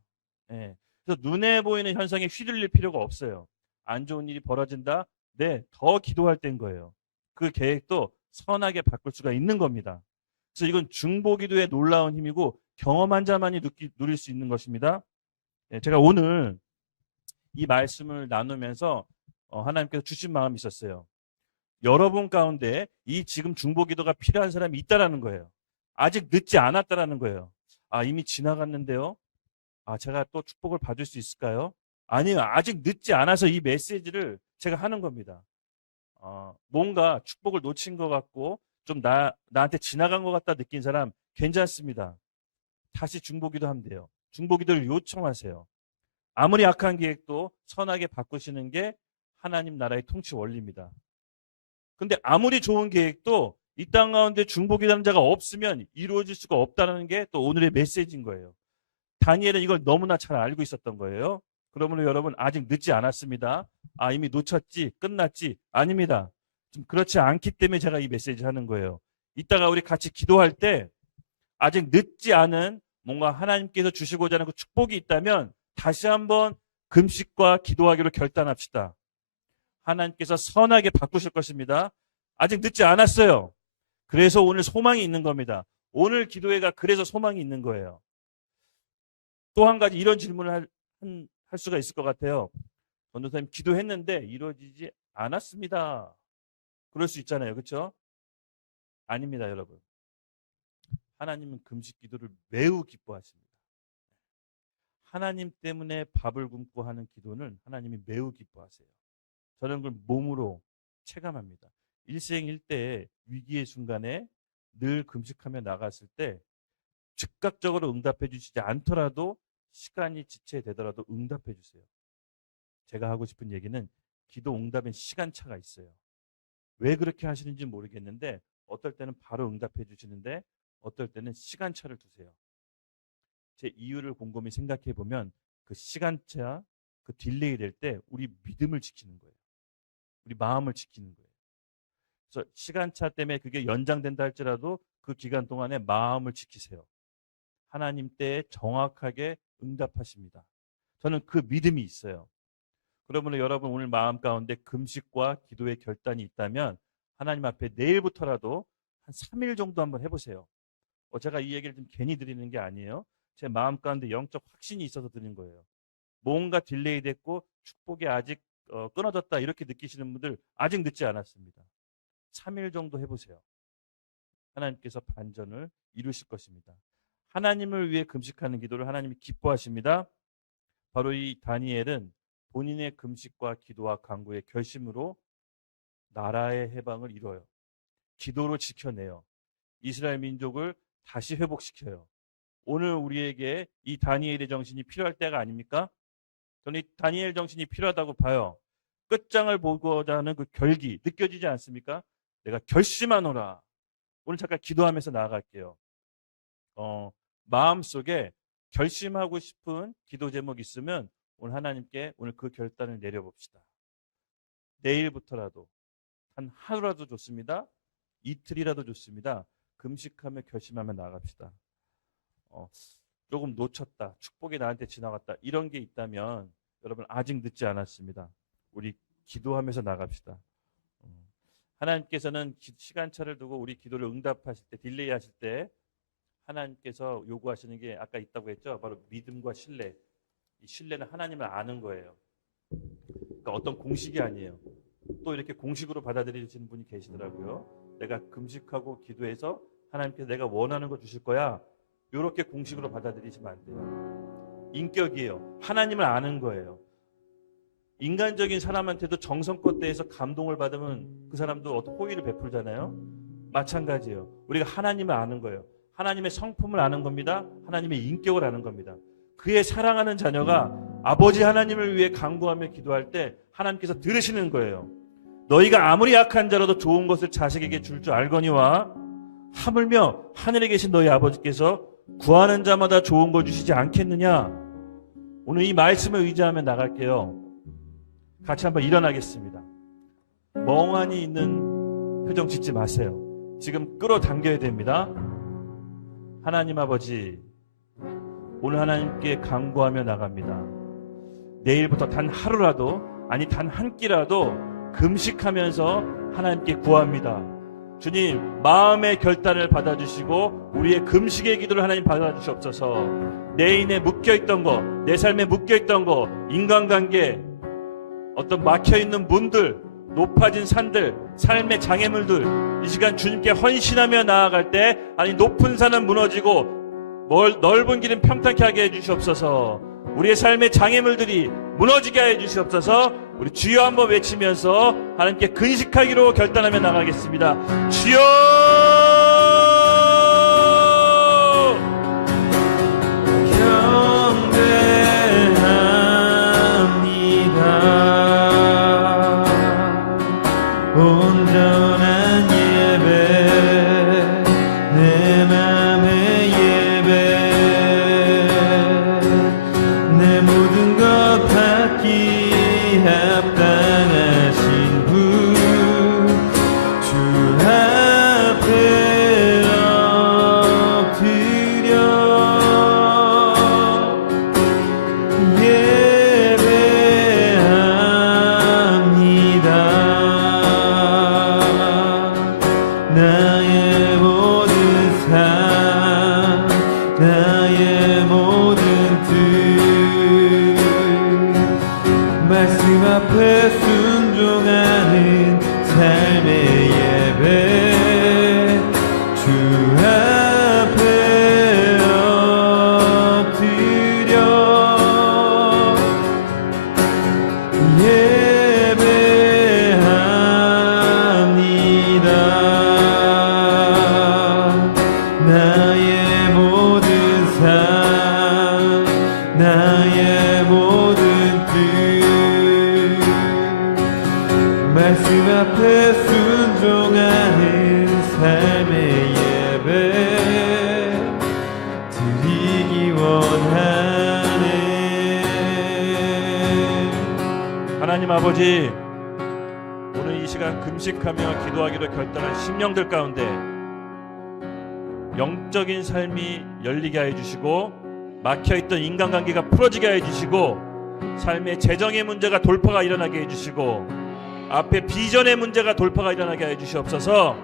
예. 그래서 눈에 보이는 현상에 휘둘릴 필요가 없어요. 안 좋은 일이 벌어진다? 네, 더 기도할 때인 거예요. 그 계획도 선하게 바꿀 수가 있는 겁니다. 그래서 이건 중보기도의 놀라운 힘이고 경험한 자만이 누릴 수 있는 것입니다. 예, 제가 오늘 이 말씀을 나누면서 하나님께서 주신 마음이 있었어요. 여러분 가운데 이 지금 중보기도가 필요한 사람이 있다라는 거예요. 아직 늦지 않았다라는 거예요. 아, 이미 지나갔는데요. 아, 제가 또 축복을 받을 수 있을까요? 아니요, 아직 늦지 않아서 이 메시지를 제가 하는 겁니다. 뭔가 축복을 놓친 것 같고 좀 나한테 지나간 것 같다 느낀 사람 괜찮습니다. 다시 중보기도 하면 돼요. 중보기도를 요청하세요. 아무리 악한 계획도 선하게 바꾸시는 게 하나님 나라의 통치 원리입니다. 근데 아무리 좋은 계획도 이 땅 가운데 중보기도하는 자가 없으면 이루어질 수가 없다는 게 또 오늘의 메시지인 거예요. 다니엘은 이걸 너무나 잘 알고 있었던 거예요. 그러므로 여러분 아직 늦지 않았습니다. 아, 이미 놓쳤지, 끝났지? 아닙니다. 좀 그렇지 않기 때문에 제가 이 메시지 하는 거예요. 이따가 우리 같이 기도할 때 아직 늦지 않은 뭔가 하나님께서 주시고자 하는 그 축복이 있다면 다시 한번 금식과 기도하기로 결단합시다. 하나님께서 선하게 바꾸실 것입니다. 아직 늦지 않았어요. 그래서 오늘 소망이 있는 겁니다. 오늘 기도회가 그래서 소망이 있는 거예요. 또 한 가지 이런 질문을 할 수가 있을 것 같아요. 전도사님 기도했는데 이루어지지 않았습니다. 그럴 수 있잖아요. 그렇죠? 아닙니다, 여러분. 하나님은 금식 기도를 매우 기뻐하십니다. 하나님 때문에 밥을 굶고 하는 기도는 하나님이 매우 기뻐하세요. 저는 그걸 몸으로 체감합니다. 일생일대의 위기의 순간에 늘 금식하며 나갔을 때 즉각적으로 응답해 주시지 않더라도 시간이 지체되더라도 응답해 주세요. 제가 하고 싶은 얘기는 기도 응답엔 시간차가 있어요. 왜 그렇게 하시는지 모르겠는데 어떨 때는 바로 응답해 주시는데 어떨 때는 시간차를 두세요. 제 이유를 곰곰이 생각해 보면 그 시간차, 그 딜레이 될 때 우리 믿음을 지키는 거예요. 우리 마음을 지키는 거예요. 그래서 시간차 때문에 그게 연장된다 할지라도 그 기간 동안에 마음을 지키세요. 하나님 때에 정확하게 응답하십니다. 저는 그 믿음이 있어요. 그러므로 여러분 오늘 마음 가운데 금식과 기도의 결단이 있다면 하나님 앞에 내일부터라도 한 3일 정도 한번 해보세요. 제가 이 얘기를 좀 괜히 드리는 게 아니에요. 제 마음 가운데 영적 확신이 있어서 드리는 거예요. 뭔가 딜레이 됐고 축복이 아직 끊어졌다 이렇게 느끼시는 분들 아직 늦지 않았습니다. 3일 정도 해보세요. 하나님께서 반전을 이루실 것입니다. 하나님을 위해 금식하는 기도를 하나님이 기뻐하십니다. 바로 이 다니엘은 본인의 금식과 기도와 간구의 결심으로 나라의 해방을 이뤄요. 기도로 지켜내요. 이스라엘 민족을 다시 회복시켜요. 오늘 우리에게 이 다니엘의 정신이 필요할 때가 아닙니까? 저는 이 다니엘 정신이 필요하다고 봐요. 끝장을 보고자 하는 그 결기 느껴지지 않습니까? 내가 결심하노라. 오늘 잠깐 기도하면서 나아갈게요. 마음속에 결심하고 싶은 기도 제목 있으면 오늘 하나님께 오늘 그 결단을 내려봅시다. 내일부터라도 한 하루라도 좋습니다. 이틀이라도 좋습니다. 금식하며 결심하며 나갑시다. 조금 놓쳤다. 축복이 나한테 지나갔다. 이런 게 있다면 여러분 아직 늦지 않았습니다. 우리 기도하면서 나갑시다. 하나님께서는 시간차를 두고 우리 기도를 응답하실 때, 딜레이 하실 때 하나님께서 요구하시는 게 아까 있다고 했죠. 바로 믿음과 신뢰. 이 신뢰는 하나님을 아는 거예요. 그러니까 어떤 공식이 아니에요. 또 이렇게 공식으로 받아들이시는 분이 계시더라고요. 내가 금식하고 기도해서 하나님께서 내가 원하는 거 주실 거야. 이렇게 공식으로 받아들이시면 안 돼요. 인격이에요. 하나님을 아는 거예요. 인간적인 사람한테도 정성껏 대해서 감동을 받으면 그 사람도 어떤 호의를 베풀잖아요. 마찬가지예요. 우리가 하나님을 아는 거예요. 하나님의 성품을 아는 겁니다. 하나님의 인격을 아는 겁니다. 그의 사랑하는 자녀가 아버지 하나님을 위해 간구하며 기도할 때 하나님께서 들으시는 거예요. 너희가 아무리 약한 자라도 좋은 것을 자식에게 줄 줄 알거니와 하물며 하늘에 계신 너희 아버지께서 구하는 자마다 좋은 걸 주시지 않겠느냐. 오늘 이 말씀을 의지하며 나갈게요. 같이 한번 일어나겠습니다. 멍하니 있는 표정 짓지 마세요. 지금 끌어당겨야 됩니다. 하나님 아버지, 오늘 하나님께 간구하며 나갑니다. 내일부터 단 하루라도, 아니 단 한 끼라도 금식하면서 하나님께 구합니다. 주님, 마음의 결단을 받아주시고 우리의 금식의 기도를 하나님 받아주시옵소서. 내 인에 묶여있던 거, 내 삶에 묶여있던 거, 인간관계, 어떤 막혀있는 문들, 높아진 산들, 삶의 장애물들, 이 시간 주님께 헌신하며 나아갈 때 아니 높은 산은 무너지고 넓은 길은 평탄케 하게 해주시옵소서. 우리의 삶의 장애물들이 무너지게 해주시옵소서. 우리 주여 한번 외치면서 하나님께 근식하기로 결단하며 나가겠습니다. 주여! 온전한 예배, 내 맘의 예배, 내 모든 것 받기 합당하신 분, 주 앞에 엎드려 나의 모든 삶, 나의 모든 뜻, 말씀 앞에 순종하는 삶의 예배, 주 앞에 엎드려 나의 모든 삶, 나의 모든 뜻, 말씀 앞에 순종하는 삶의 예배 드리기 원하네. 하나님 아버지, 오늘 이 시간 금식하며 기도하기로 결단한 심령들 가운데 영적인 삶이 열리게 해주시고 막혀있던 인간관계가 풀어지게 해주시고 삶의 재정의 문제가 돌파가 일어나게 해주시고 앞에 비전의 문제가 돌파가 일어나게 해주시옵소서.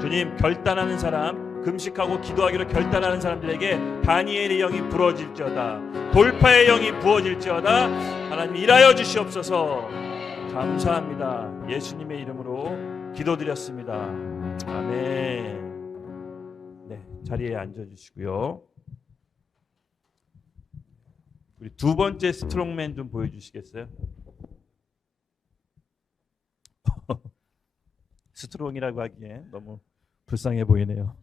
주님, 결단하는 사람, 금식하고 기도하기로 결단하는 사람들에게 다니엘의 영이 부어질지어다, 돌파의 영이 부어질지어다. 하나님 일하여 주시옵소서. 감사합니다. 예수님의 이름으로 기도드렸습니다. 아멘. 네, 자리에 앉아주시고요. 우리 두 번째 스트롱맨 좀 보여주시겠어요? 스트롱이라고 하기에 너무 불쌍해 보이네요.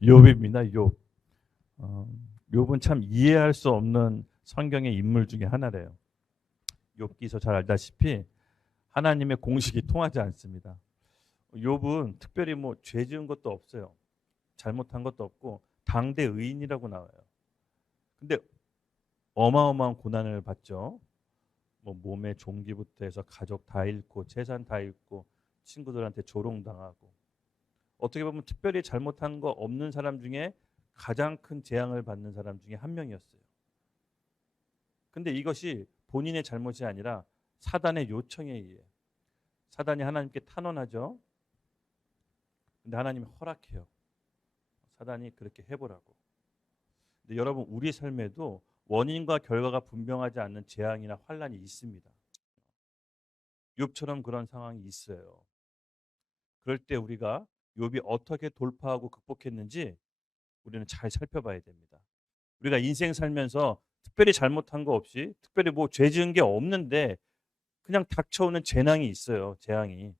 욥입니다. 욥. 욥은 참 이해할 수 없는 성경의 인물 중에 하나래요. 욥기서 잘 알다시피 하나님의 공식이 통하지 않습니다. 욥은 특별히 뭐 죄 지은 것도 없어요. 잘못한 것도 없고 당대 의인이라고 나와요. 근데 어마어마한 고난을 받죠. 뭐 몸의 종기부터 해서 가족 다 잃고 재산 다 잃고 친구들한테 조롱당하고, 어떻게 보면 특별히 잘못한 거 없는 사람 중에 가장 큰 재앙을 받는 사람 중에 한 명이었어요. 근데 이것이 본인의 잘못이 아니라 사단의 요청에 의해, 사단이 하나님께 탄원하죠. 근데 하나님이 허락해요. 사단이 그렇게 해보라고. 근데 여러분, 우리 삶에도 원인과 결과가 분명하지 않는 재앙이나 환란이 있습니다. 욥처럼 그런 상황이 있어요. 그럴 때 우리가 욥이 어떻게 돌파하고 극복했는지 우리는 잘 살펴봐야 됩니다. 우리가 인생 살면서 특별히 잘못한 거 없이, 특별히 뭐 죄 지은 게 없는데 그냥 닥쳐오는 재난이 있어요. 재앙이.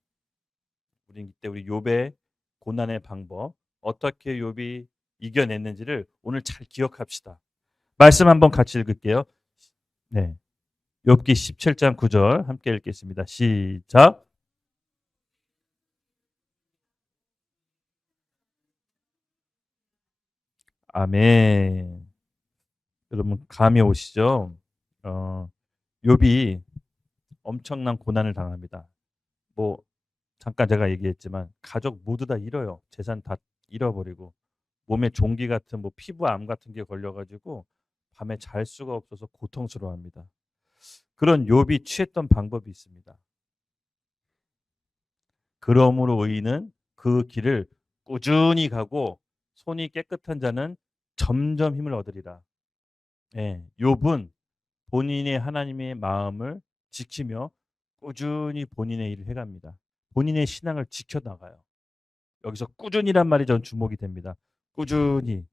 우리는 이때 우리 욥의 고난의 방법, 어떻게 욥이 이겨냈는지를 오늘 잘 기억합시다. 말씀 한번 같이 읽을게요. 네. 욥기 17장 9절 함께 읽겠습니다. 시작. 아멘. 여러분 감이 오시죠? 욥이 엄청난 고난을 당합니다. 뭐 잠깐 제가 얘기했지만 가족 모두 다 잃어요. 재산 다 잃어버리고 몸에 종기 같은 뭐 피부암 같은 게 걸려 가지고 밤에 잘 수가 없어서 고통스러워합니다. 그런 욥이 취했던 방법이 있습니다. 그러므로 의인은 그 길을 꾸준히 가고 손이 깨끗한 자는 점점 힘을 얻으리라. 예. 욥은 본인의 하나님의 마음을 지키며 꾸준히 본인의 일을 해 갑니다. 본인의 신앙을 지켜 나가요. 여기서 꾸준히란 말이 전 주목이 됩니다. 꾸준히.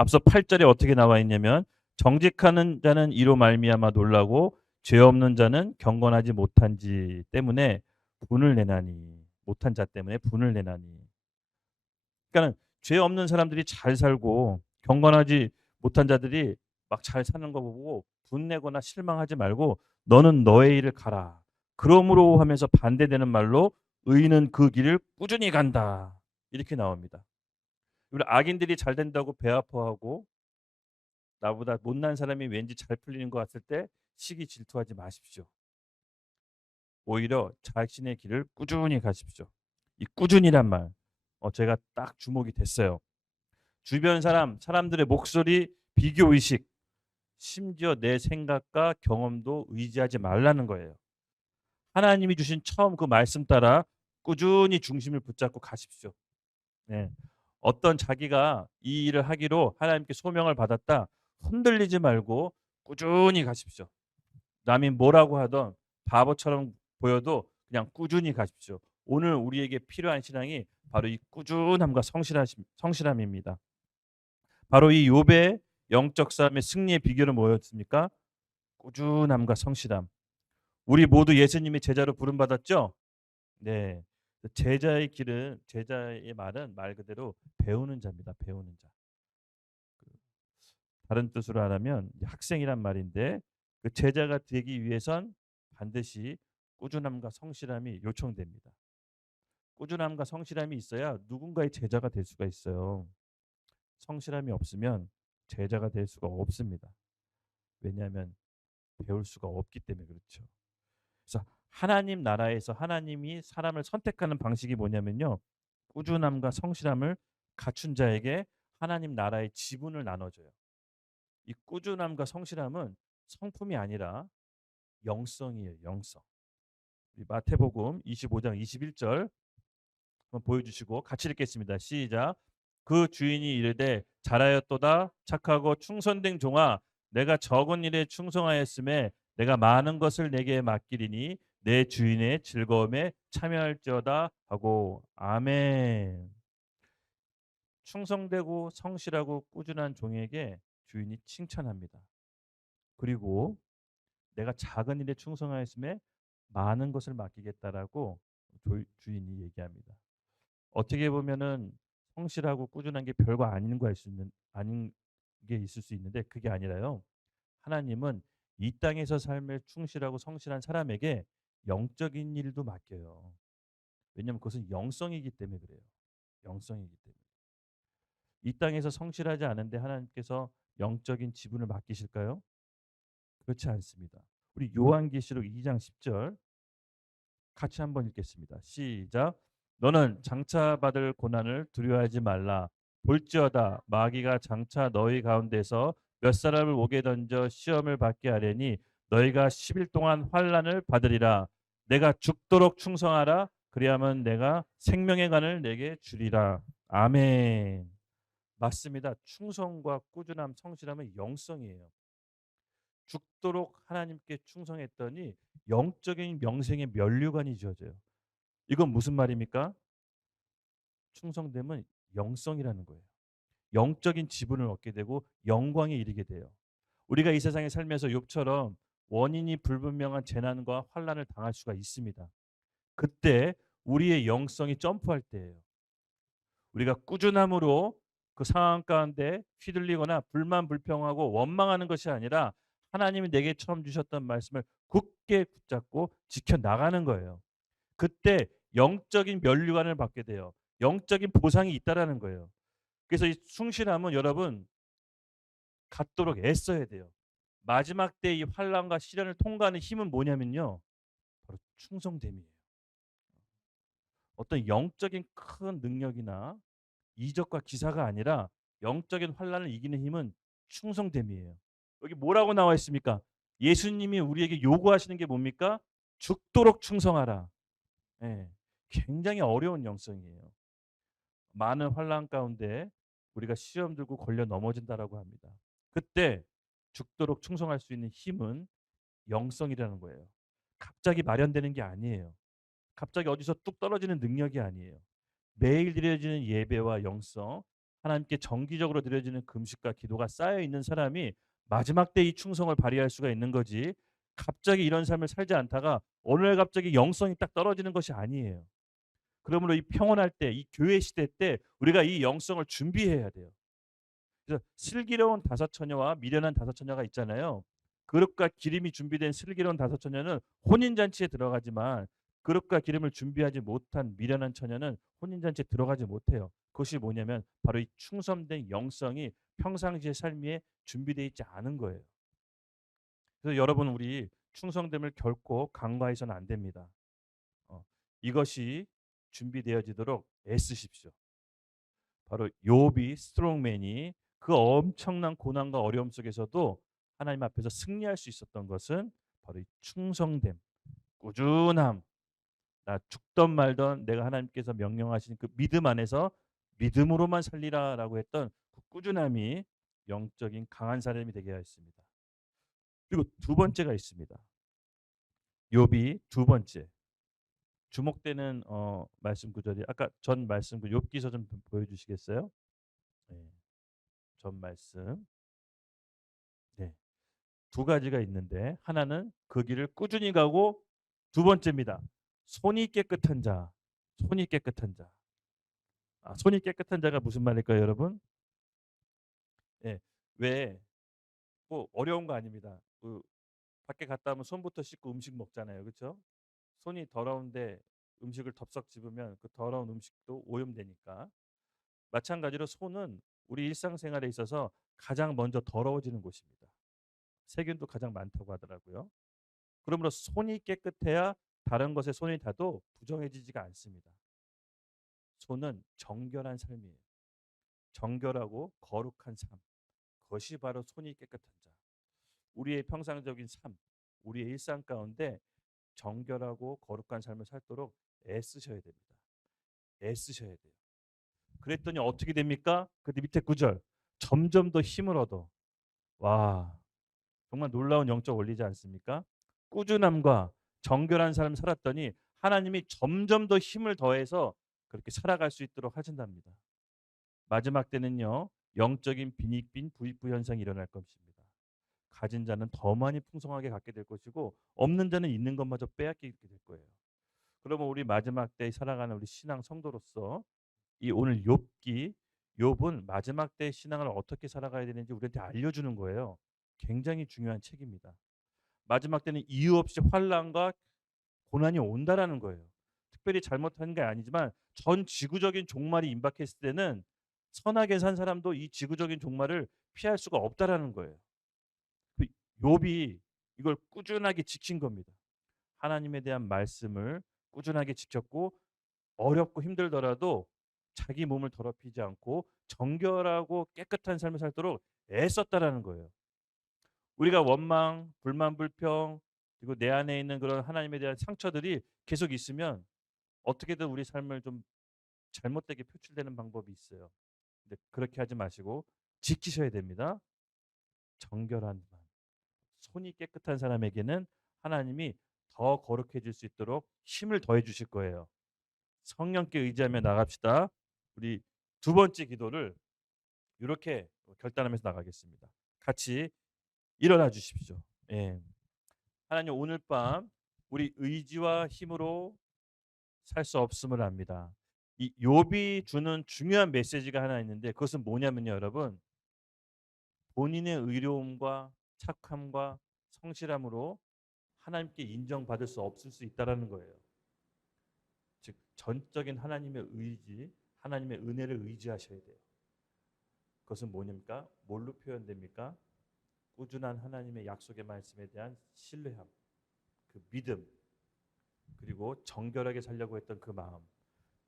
앞서 8 절에 어떻게 나와 있냐면 정직하는 자는 이로 말미암아 놀라고 죄 없는 자는 경건하지 못한지 때문에 분을 내나니 못한 자 때문에 분을 내나니. 그러니까는 죄 없는 사람들이 잘 살고 경건하지 못한 자들이 막 잘 사는 거 보고 분내거나 실망하지 말고 너는 너의 일을 가라. 그러므로 하면서 반대되는 말로 의인은 그 길을 꾸준히 간다. 이렇게 나옵니다. 우리 악인들이 잘 된다고 배 아파하고 나보다 못난 사람이 왠지 잘 풀리는 것 같을 때 시기 질투하지 마십시오. 오히려 자신의 길을 꾸준히 가십시오. 이 꾸준히란 말, 제가 딱 주목이 됐어요. 주변 사람들의 목소리, 비교 의식, 심지어 내 생각과 경험도 의지하지 말라는 거예요. 하나님이 주신 처음 그 말씀 따라 꾸준히 중심을 붙잡고 가십시오. 네. 어떤 자기가 이 일을 하기로 하나님께 소명을 받았다. 흔들리지 말고 꾸준히 가십시오. 남이 뭐라고 하던 바보처럼 보여도 그냥 꾸준히 가십시오. 오늘 우리에게 필요한 신앙이 바로 이 꾸준함과 성실함입니다. 바로 이 욥의 영적 싸움의 승리의 비결은 뭐였습니까? 꾸준함과 성실함. 우리 모두 예수님의 제자로 부름받았죠? 네. 제자의 말은 말 그대로 배우는 자입니다. 배우는 자. 다른 뜻으로 하면 학생이란 말인데 그 제자가 되기 위해선 반드시 꾸준함과 성실함이 요청됩니다. 꾸준함과 성실함이 있어야 누군가의 제자가 될 수가 있어요. 성실함이 없으면 제자가 될 수가 없습니다. 왜냐하면 배울 수가 없기 때문에 그렇죠. 그래서 하나님 나라에서 하나님이 사람을 선택하는 방식이 뭐냐면요. 꾸준함과 성실함을 갖춘 자에게 하나님 나라의 지분을 나눠줘요. 이 꾸준함과 성실함은 성품이 아니라 영성이에요. 영성. 마태복음 25장 21절 한번 보여주시고 같이 읽겠습니다. 시작. 그 주인이 이르되 잘하였도다 착하고 충성된 종아 내가 적은 일에 충성하였음에 내가 많은 것을 내게 맡기리니 내 주인의 즐거움에 참여할지어다 하고 아멘. 충성되고 성실하고 꾸준한 종에게 주인이 칭찬합니다. 그리고 내가 작은 일에 충성하였음에 많은 것을 맡기겠다라고 주인이 얘기합니다. 어떻게 보면은 성실하고 꾸준한 게 별거 아닌 거 알 수 있는 아닌 게 있을 수 있는데 그게 아니라요. 하나님은 이 땅에서 삶에 충실하고 성실한 사람에게 영적인 일도 맡겨요. 왜냐하면 그것은 영성이기 때문에 그래요. 영성이기 때문에. 이 땅에서 성실하지 않은데 하나님께서 영적인 지분을 맡기실까요? 그렇지 않습니다. 우리 요한계시록 2장 10절 같이 한번 읽겠습니다. 시작. 너는 장차 받을 고난을 두려워하지 말라. 볼지어다 마귀가 장차 너희 가운데서 몇 사람을 옥에 던져 시험을 받게 하려니 너희가 10일 동안 환난을 받으리라. 내가 죽도록 충성하라. 그리하면 내가 생명의 관을 내게 주리라. 아멘. 맞습니다. 충성과 꾸준함, 성실함은 영성이에요. 죽도록 하나님께 충성했더니 영적인 명생의 면류관이 주어져요. 이건 무슨 말입니까? 충성됨은 영성이라는 거예요. 영적인 지분을 얻게 되고 영광에 이르게 돼요. 우리가 이 세상에 살면서 욥처럼 원인이 불분명한 재난과 환난을 당할 수가 있습니다. 그때 우리의 영성이 점프할 때예요. 우리가 꾸준함으로 그 상황 가운데 휘둘리거나 불만불평하고 원망하는 것이 아니라 하나님이 내게 처음 주셨던 말씀을 굳게 붙잡고 지켜나가는 거예요. 그때 영적인 면류관을 받게 돼요. 영적인 보상이 있다라는 거예요. 그래서 이 충실함은 여러분 갖도록 애써야 돼요. 마지막 때 이 환난과 시련을 통과하는 힘은 뭐냐면요. 바로 충성됨이에요. 어떤 영적인 큰 능력이나 이적과 기사가 아니라 영적인 환난을 이기는 힘은 충성됨이에요. 여기 뭐라고 나와 있습니까? 예수님이 우리에게 요구하시는 게 뭡니까? 죽도록 충성하라. 예. 굉장히 어려운 영성이에요. 많은 환난 가운데 우리가 시험 들고 걸려 넘어진다라고 합니다. 그때 죽도록 충성할 수 있는 힘은 영성이라는 거예요. 갑자기 마련되는 게 아니에요. 갑자기 어디서 뚝 떨어지는 능력이 아니에요. 매일 드려지는 예배와 영성, 하나님께 정기적으로 드려지는 금식과 기도가 쌓여 있는 사람이 마지막 때 이 충성을 발휘할 수가 있는 거지. 갑자기 이런 삶을 살지 않다가 어느 날 갑자기 영성이 딱 떨어지는 것이 아니에요. 그러므로 이 평온할 때, 이 교회 시대 때 우리가 이 영성을 준비해야 돼요. 그래서 슬기로운 다섯 처녀와 미련한 다섯 처녀가 있잖아요. 그릇과 기름이 준비된 슬기로운 다섯 처녀는 혼인 잔치에 들어가지만 그릇과 기름을 준비하지 못한 미련한 처녀는 혼인 잔치에 들어가지 못해요. 그것이 뭐냐면 바로 이 충성된 영성이 평상시의 삶에 준비되어 있지 않은 거예요. 그래서 여러분 우리 충성됨을 결코 간과해서는 안 됩니다. 이것이 준비되어지도록 애쓰십시오. 바로 욥이 스트롱맨이 그 엄청난 고난과 어려움 속에서도 하나님 앞에서 승리할 수 있었던 것은 바로 이 충성됨, 꾸준함. 나 죽던 말던 내가 하나님께서 명령하신 그 믿음 안에서 믿음으로만 살리라라고 했던 그 꾸준함이 영적인 강한 사람이 되게 하였습니다. 그리고 두 번째가 있습니다. 욥이 두 번째 주목되는 말씀 구절이 아까 전 말씀 그 욥기서 좀 보여주시겠어요? 네, 전 말씀. 네. 두 가지가 있는데 하나는 그 길을 꾸준히 가고 두 번째입니다. 손이 깨끗한 자. 손이 깨끗한 자. 손이 깨끗한 자가 무슨 말일까요, 여러분? 예. 왜 뭐 어려운 거 아닙니다. 그 밖에 갔다 오면 손부터 씻고 음식 먹잖아요. 그렇죠? 손이 더러운데 음식을 덥석 집으면 그 더러운 음식도 오염되니까. 마찬가지로 손은 우리 일상생활에 있어서 가장 먼저 더러워지는 곳입니다. 세균도 가장 많다고 하더라고요. 그러므로 손이 깨끗해야 다른 것에 손이 닿아도 부정해지지가 않습니다. 손은 정결한 삶이에요. 정결하고 거룩한 삶. 그것이 바로 손이 깨끗한 자. 우리의 평상적인 삶, 우리의 일상 가운데 정결하고 거룩한 삶을 살도록 애쓰셔야 됩니다. 애쓰셔야 돼요. 그랬더니 어떻게 됩니까? 그때 밑에 구절. 점점 더 힘을 얻어. 와, 정말 놀라운 영적 원리지 않습니까? 꾸준함과 정결한 삶을 살았더니 하나님이 점점 더 힘을 더해서 그렇게 살아갈 수 있도록 하신답니다. 마지막 때는요. 영적인 빈익빈 부익부 현상이 일어날 것입니다. 가진 자는 더 많이 풍성하게 갖게 될 것이고 없는 자는 있는 것마저 빼앗기게 될 거예요. 그러면 우리 마지막 때에 살아가는 우리 신앙 성도로서 이 오늘 욥기 욥은 마지막 때 신앙을 어떻게 살아가야 되는지 우리한테 알려주는 거예요. 굉장히 중요한 책입니다. 마지막 때는 이유 없이 환난과 고난이 온다라는 거예요. 특별히 잘못한 게 아니지만 전 지구적인 종말이 임박했을 때는 선하게 산 사람도 이 지구적인 종말을 피할 수가 없다라는 거예요. 그 욥이 이걸 꾸준하게 지킨 겁니다. 하나님에 대한 말씀을 꾸준하게 지켰고 어렵고 힘들더라도 자기 몸을 더럽히지 않고 정결하고 깨끗한 삶을 살도록 애썼다라는 거예요. 우리가 원망, 불만, 불평 그리고 내 안에 있는 그런 하나님에 대한 상처들이 계속 있으면 어떻게든 우리 삶을 좀 잘못되게 표출되는 방법이 있어요. 근데 그렇게 하지 마시고 지키셔야 됩니다. 정결한 만. 손이 깨끗한 사람에게는 하나님이 더 거룩해질 수 있도록 힘을 더해 주실 거예요. 성령께 의지하며 나갑시다. 우리 두 번째 기도를 이렇게 결단하면서 나가겠습니다. 같이 일어나 주십시오. 예. 하나님 오늘 밤 우리 의지와 힘으로 살 수 없음을 압니다. 이 욥이 주는 중요한 메시지가 하나 있는데 그것은 뭐냐면요, 여러분. 본인의 의로움과 착함과 성실함으로 하나님께 인정받을 수 없을 수 있다라는 거예요. 즉 전적인 하나님의 의지, 하나님의 은혜를 의지하셔야 돼요. 그것은 뭐입니까? 뭘로 표현됩니까? 꾸준한 하나님의 약속의 말씀에 대한 신뢰함, 그 믿음, 그리고 정결하게 살려고 했던 그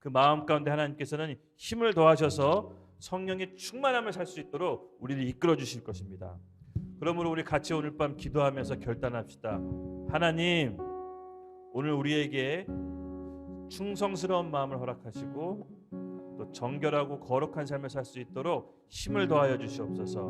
마음 가운데 하나님께서는 힘을 더하셔서 성령의 충만함을 살 수 있도록 우리를 이끌어 주실 것입니다. 그러므로 우리 같이 오늘 밤 기도하면서 결단합시다. 하나님, 오늘 우리에게 충성스러운 마음을 허락하시고 또 정결하고 거룩한 삶을 살 수 있도록 힘을 더하여 주시옵소서.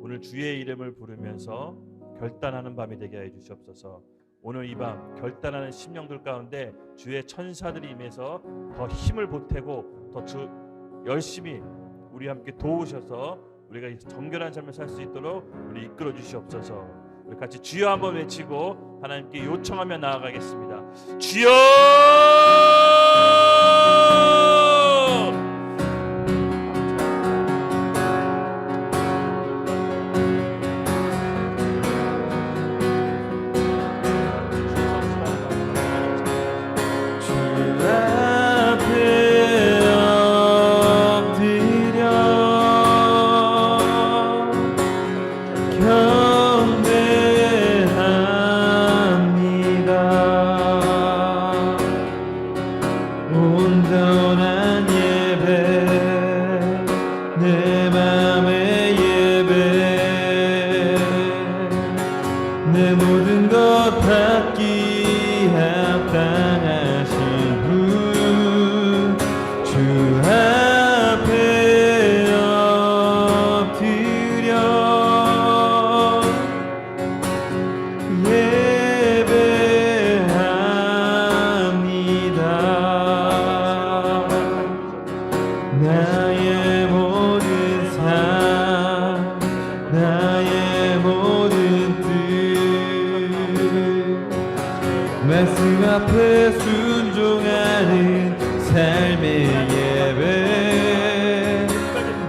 오늘 주의 이름을 부르면서 결단하는 밤이 되게 해 주시옵소서. 오늘 이 밤 결단하는 심령들 가운데 주의 천사들이 임해서 더 힘을 보태고 더 열심히 우리 함께 도우셔서 우리가 정결한 삶을 살 수 있도록 우리 이끌어 주시옵소서. 우리 같이 주여 한번 외치고 하나님께 요청하며 나아가겠습니다. 주여! 말씀 앞에 순종하는 삶의 예배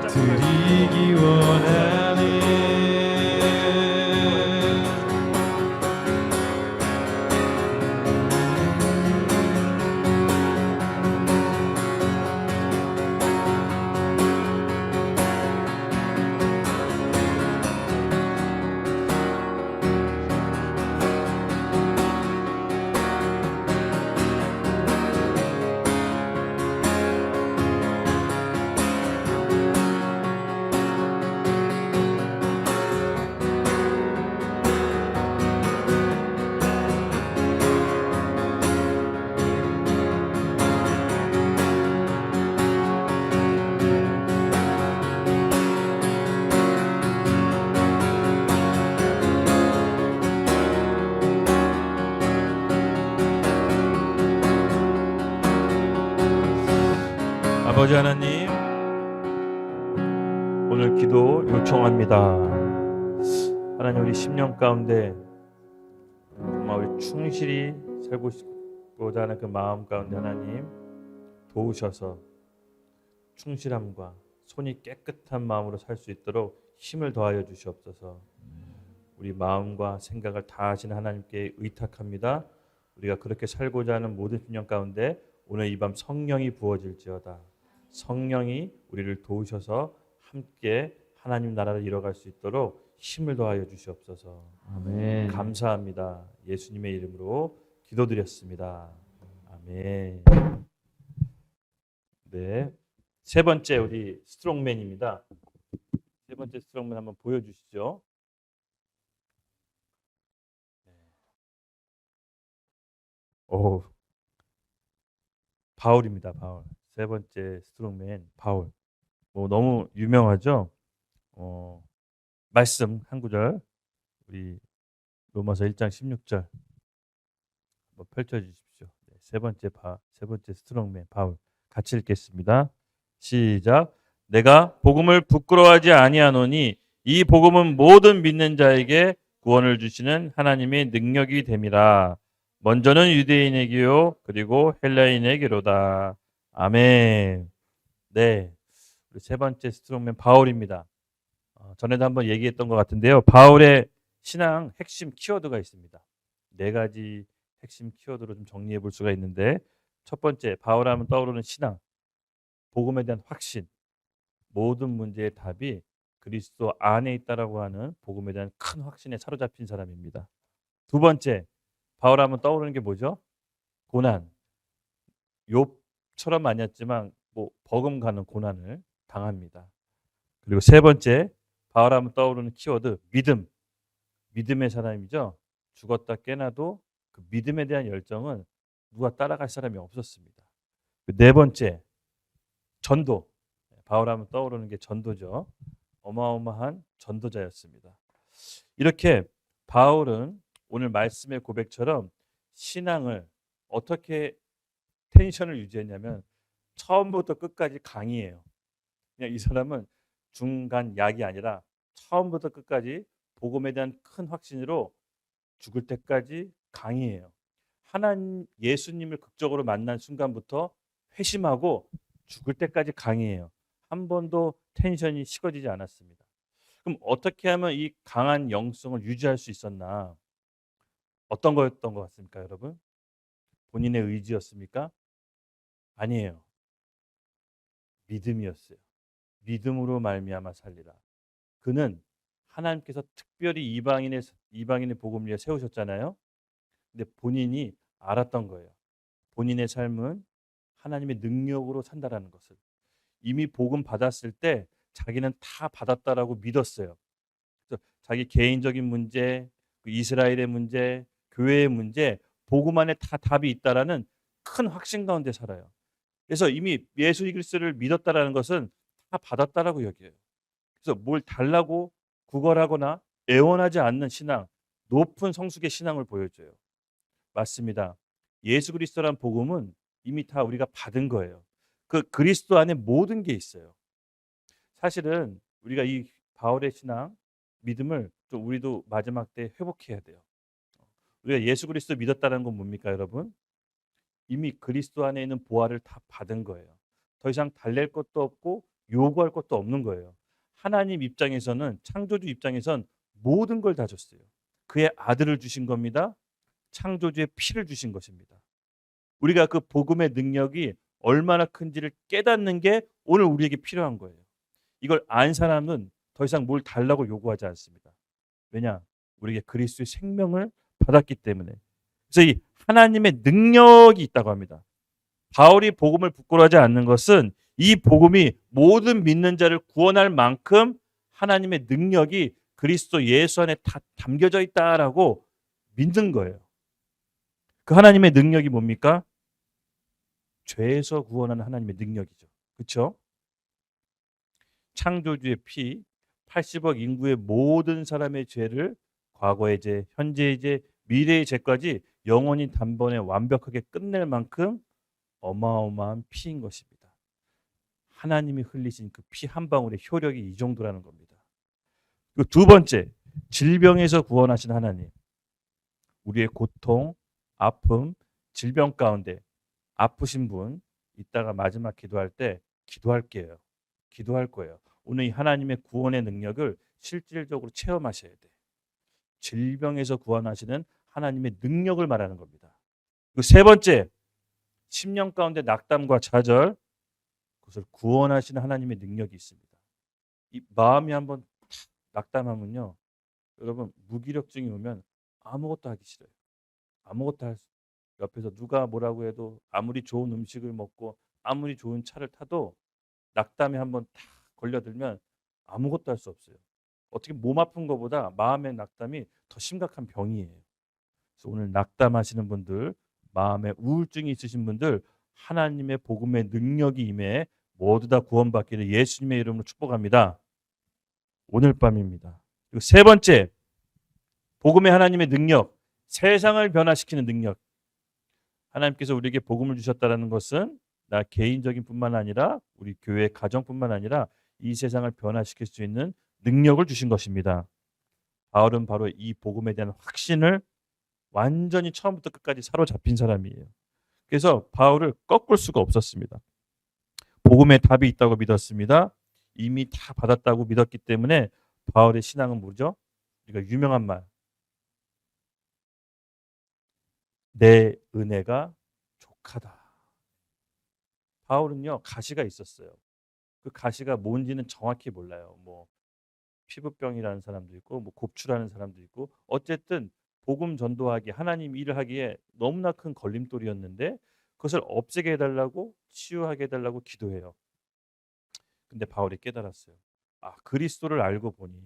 드리기 원하네. 아버지 하나님, 오늘 기도 요청합니다. 하나님, 우리 10년 가운데 정말 우리 충실히 살고자 하는 그 마음 가운데 하나님 도우셔서 충실함과 손이 깨끗한 마음으로 살 수 있도록 힘을 더하여 주시옵소서. 우리 마음과 생각을 다하시는 하나님께 의탁합니다. 우리가 그렇게 살고자 하는 모든 10년 가운데 오늘 이 밤 성령이 부어질지어다. 성령이 우리를 도우셔서 함께 하나님 나라를 이뤄갈 수 있도록 힘을 더하여 주시옵소서. 아멘. 감사합니다. 예수님의 이름으로 기도드렸습니다. 아멘. 네, 세 번째 우리 스트롱맨입니다. 세 번째 스트롱맨 한번 보여주시죠. 오, 바울입니다. 바울. 세 번째 스트롱맨 바울. 너무 유명하죠. 말씀 한 구절 우리 로마서 1장 16절 한번 펼쳐주십시오. 세 번째 스트롱맨 바울 같이 읽겠습니다. 시작. 내가 복음을 부끄러워하지 아니하노니 이 복음은 모든 믿는 자에게 구원을 주시는 하나님의 능력이 됨이라. 먼저는 유대인에게요 그리고 헬라인에게로다. 아멘. 네. 우리 세 번째 스트롱맨 바울입니다. 전에도 한번 얘기했던 것 같은데요. 바울의 신앙 핵심 키워드가 있습니다. 네 가지 핵심 키워드로 좀 정리해 볼 수가 있는데, 첫 번째, 바울하면 떠오르는 신앙, 복음에 대한 확신, 모든 문제의 답이 그리스도 안에 있다라고 하는 복음에 대한 큰 확신에 사로잡힌 사람입니다. 두 번째, 바울하면 떠오르는 게 뭐죠? 고난. 욥처럼 아니었지만 뭐 버금가는 고난을 당합니다. 그리고 세 번째, 바울하면 떠오르는 키워드 믿음. 믿음의 사람이죠. 죽었다 깨나도 그 믿음에 대한 열정은 누가 따라갈 사람이 없었습니다. 네 번째, 전도. 바울하면 떠오르는 게 전도죠. 어마어마한 전도자였습니다. 이렇게 바울은 오늘 말씀의 고백처럼 신앙을 어떻게 텐션을 유지했냐면 처음부터 끝까지 강의예요. 그냥 이 사람은 중간 약이 아니라 처음부터 끝까지 복음에 대한 큰 확신으로 죽을 때까지 강의해요. 하나님 예수님을 극적으로 만난 순간부터 회심하고 죽을 때까지 강의해요. 한 번도 텐션이 식어지지 않았습니다. 그럼 어떻게 하면 이 강한 영성을 유지할 수 있었나? 어떤 거였던 것 같습니까, 여러분? 본인의 의지였습니까? 아니에요. 믿음이었어요. 믿음으로 말미암아 살리라. 그는 하나님께서 특별히 이방인의 복음을 위해 세우셨잖아요. 근데 본인이 알았던 거예요. 본인의 삶은 하나님의 능력으로 산다라는 것을. 이미 복음 받았을 때 자기는 다 받았다라고 믿었어요. 그래서 자기 개인적인 문제, 그 이스라엘의 문제, 교회의 문제, 복음 안에 다 답이 있다라는 큰 확신 가운데 살아요. 그래서 이미 예수 그리스도를 믿었다라는 것은 다 받았다라고 여겨요. 그래서 뭘 달라고 구걸하거나 애원하지 않는 신앙, 높은 성숙의 신앙을 보여줘요. 맞습니다. 예수 그리스도란 복음은 이미 다 우리가 받은 거예요. 그 그리스도 안에 모든 게 있어요. 사실은 우리가 이 바울의 신앙, 믿음을 좀 우리도 마지막 때 회복해야 돼요. 우리가 예수 그리스도 믿었다는 건 뭡니까, 여러분? 이미 그리스도 안에 있는 보화를 다 받은 거예요. 더 이상 달랠 것도 없고 요구할 것도 없는 거예요. 하나님 입장에서는, 창조주 입장에선 모든 걸 다 줬어요. 그의 아들을 주신 겁니다. 창조주의 피를 주신 것입니다. 우리가 그 복음의 능력이 얼마나 큰지를 깨닫는 게 오늘 우리에게 필요한 거예요. 이걸 안 사람은 더 이상 뭘 달라고 요구하지 않습니다. 왜냐? 우리에게 그리스도의 생명을 받았기 때문에. 그래서 이 하나님의 능력이 있다고 합니다. 바울이 복음을 부끄러워하지 않는 것은 이 복음이 모든 믿는 자를 구원할 만큼 하나님의 능력이 그리스도 예수 안에 다 담겨져 있다라고 믿는 거예요. 그 하나님의 능력이 뭡니까? 죄에서 구원하는 하나님의 능력이죠. 그렇죠? 창조주의 피, 80억 인구의 모든 사람의 죄를 과거의 죄, 현재의 죄, 미래의 죄까지 영원히 단번에 완벽하게 끝낼 만큼 어마어마한 피인 것입니다. 하나님이 흘리신 그 피 한 방울의 효력이 이 정도라는 겁니다. 그리고 두 번째, 질병에서 구원하신 하나님. 우리의 고통, 아픔, 질병 가운데 아프신 분 이따가 마지막 기도할 때 기도할게요. 기도할 거예요. 오늘 이 하나님의 구원의 능력을 실질적으로 체험하셔야 돼. 질병에서 구원하시는 하나님의 능력을 말하는 겁니다. 그리고 세 번째, 심령 가운데 낙담과 좌절, 그것을 구원하시는 하나님의 능력이 있습니다. 이 마음이 한번 낙담하면요, 여러분 무기력증이 오면 아무것도 하기 싫어요. 아무것도 할 수, 옆에서 누가 뭐라고 해도 아무리 좋은 음식을 먹고 아무리 좋은 차를 타도 낙담에 한번 탁 걸려들면 아무것도 할 수 없어요. 어떻게 몸 아픈 것보다 마음의 낙담이 더 심각한 병이에요. 그래서 오늘 낙담하시는 분들, 마음에 우울증이 있으신 분들, 하나님의 복음의 능력이 임해 모두 다 구원받기를 예수님의 이름으로 축복합니다. 오늘 밤입니다. 그리고 세 번째, 복음의 하나님의 능력, 세상을 변화시키는 능력. 하나님께서 우리에게 복음을 주셨다는 것은 나 개인적인 뿐만 아니라 우리 교회 가정뿐만 아니라 이 세상을 변화시킬 수 있는 능력을 주신 것입니다. 바울은 바로 이 복음에 대한 확신을 완전히 처음부터 끝까지 사로잡힌 사람이에요. 그래서 바울을 꺾을 수가 없었습니다. 복음에 답이 있다고 믿었습니다. 이미 다 받았다고 믿었기 때문에 바울의 신앙은 뭐죠? 우리가 유명한 말. 내 은혜가 족하다. 바울은요, 가시가 있었어요. 그 가시가 뭔지는 정확히 몰라요. 뭐 피부병이라는 사람도 있고 뭐 곱추라는 사람도 있고 어쨌든 복음 전도하기 하나님 일을 하기에 너무나 큰 걸림돌이었는데 그것을 없애게 해달라고 치유하게 해달라고 기도해요. 근데 바울이 깨달았어요. 아, 그리스도를 알고 보니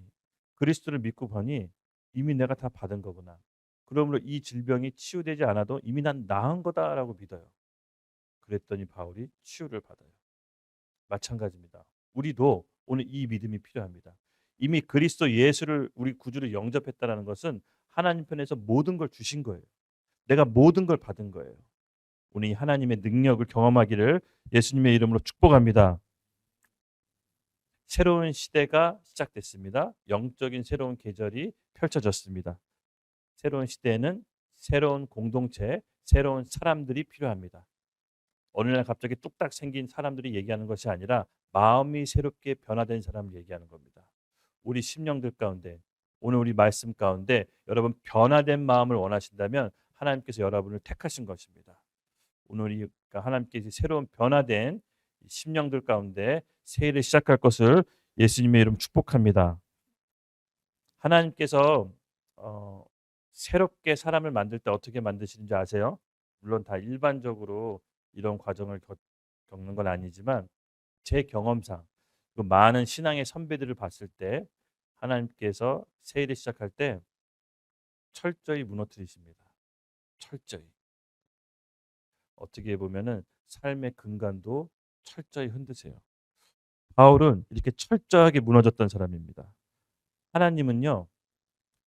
그리스도를 믿고 보니 이미 내가 다 받은 거구나. 그러므로 이 질병이 치유되지 않아도 이미 난 나은 거다라고 믿어요. 그랬더니 바울이 치유를 받아요. 마찬가지입니다. 우리도 오늘 이 믿음이 필요합니다. 이미 그리스도 예수를 우리 구주로 영접했다라는 것은 하나님 편에서 모든 걸 주신 거예요. 내가 모든 걸 받은 거예요. 오늘 이 하나님의 능력을 경험하기를 예수님의 이름으로 축복합니다. 새로운 시대가 시작됐습니다. 영적인 새로운 계절이 펼쳐졌습니다. 새로운 시대에는 새로운 공동체, 새로운 사람들이 필요합니다. 어느 날 갑자기 뚝딱 생긴 사람들이 얘기하는 것이 아니라 마음이 새롭게 변화된 사람을 얘기하는 겁니다. 우리 심령들 가운데 오늘 우리 말씀 가운데 여러분 변화된 마음을 원하신다면 하나님께서 여러분을 택하신 것입니다. 오늘 우리가 하나님께서 새로운 변화된 심령들 가운데 새해를 시작할 것을 예수님의 이름 축복합니다. 하나님께서 새롭게 사람을 만들 때 어떻게 만드시는지 아세요? 물론 다 일반적으로 이런 과정을 겪는 건 아니지만 제 경험상 그 많은 신앙의 선배들을 봤을 때 하나님께서 새해를 시작할 때 철저히 무너뜨리십니다. 철저히. 어떻게 보면은 삶의 근간도 철저히 흔드세요. 바울은 이렇게 철저하게 무너졌던 사람입니다. 하나님은요,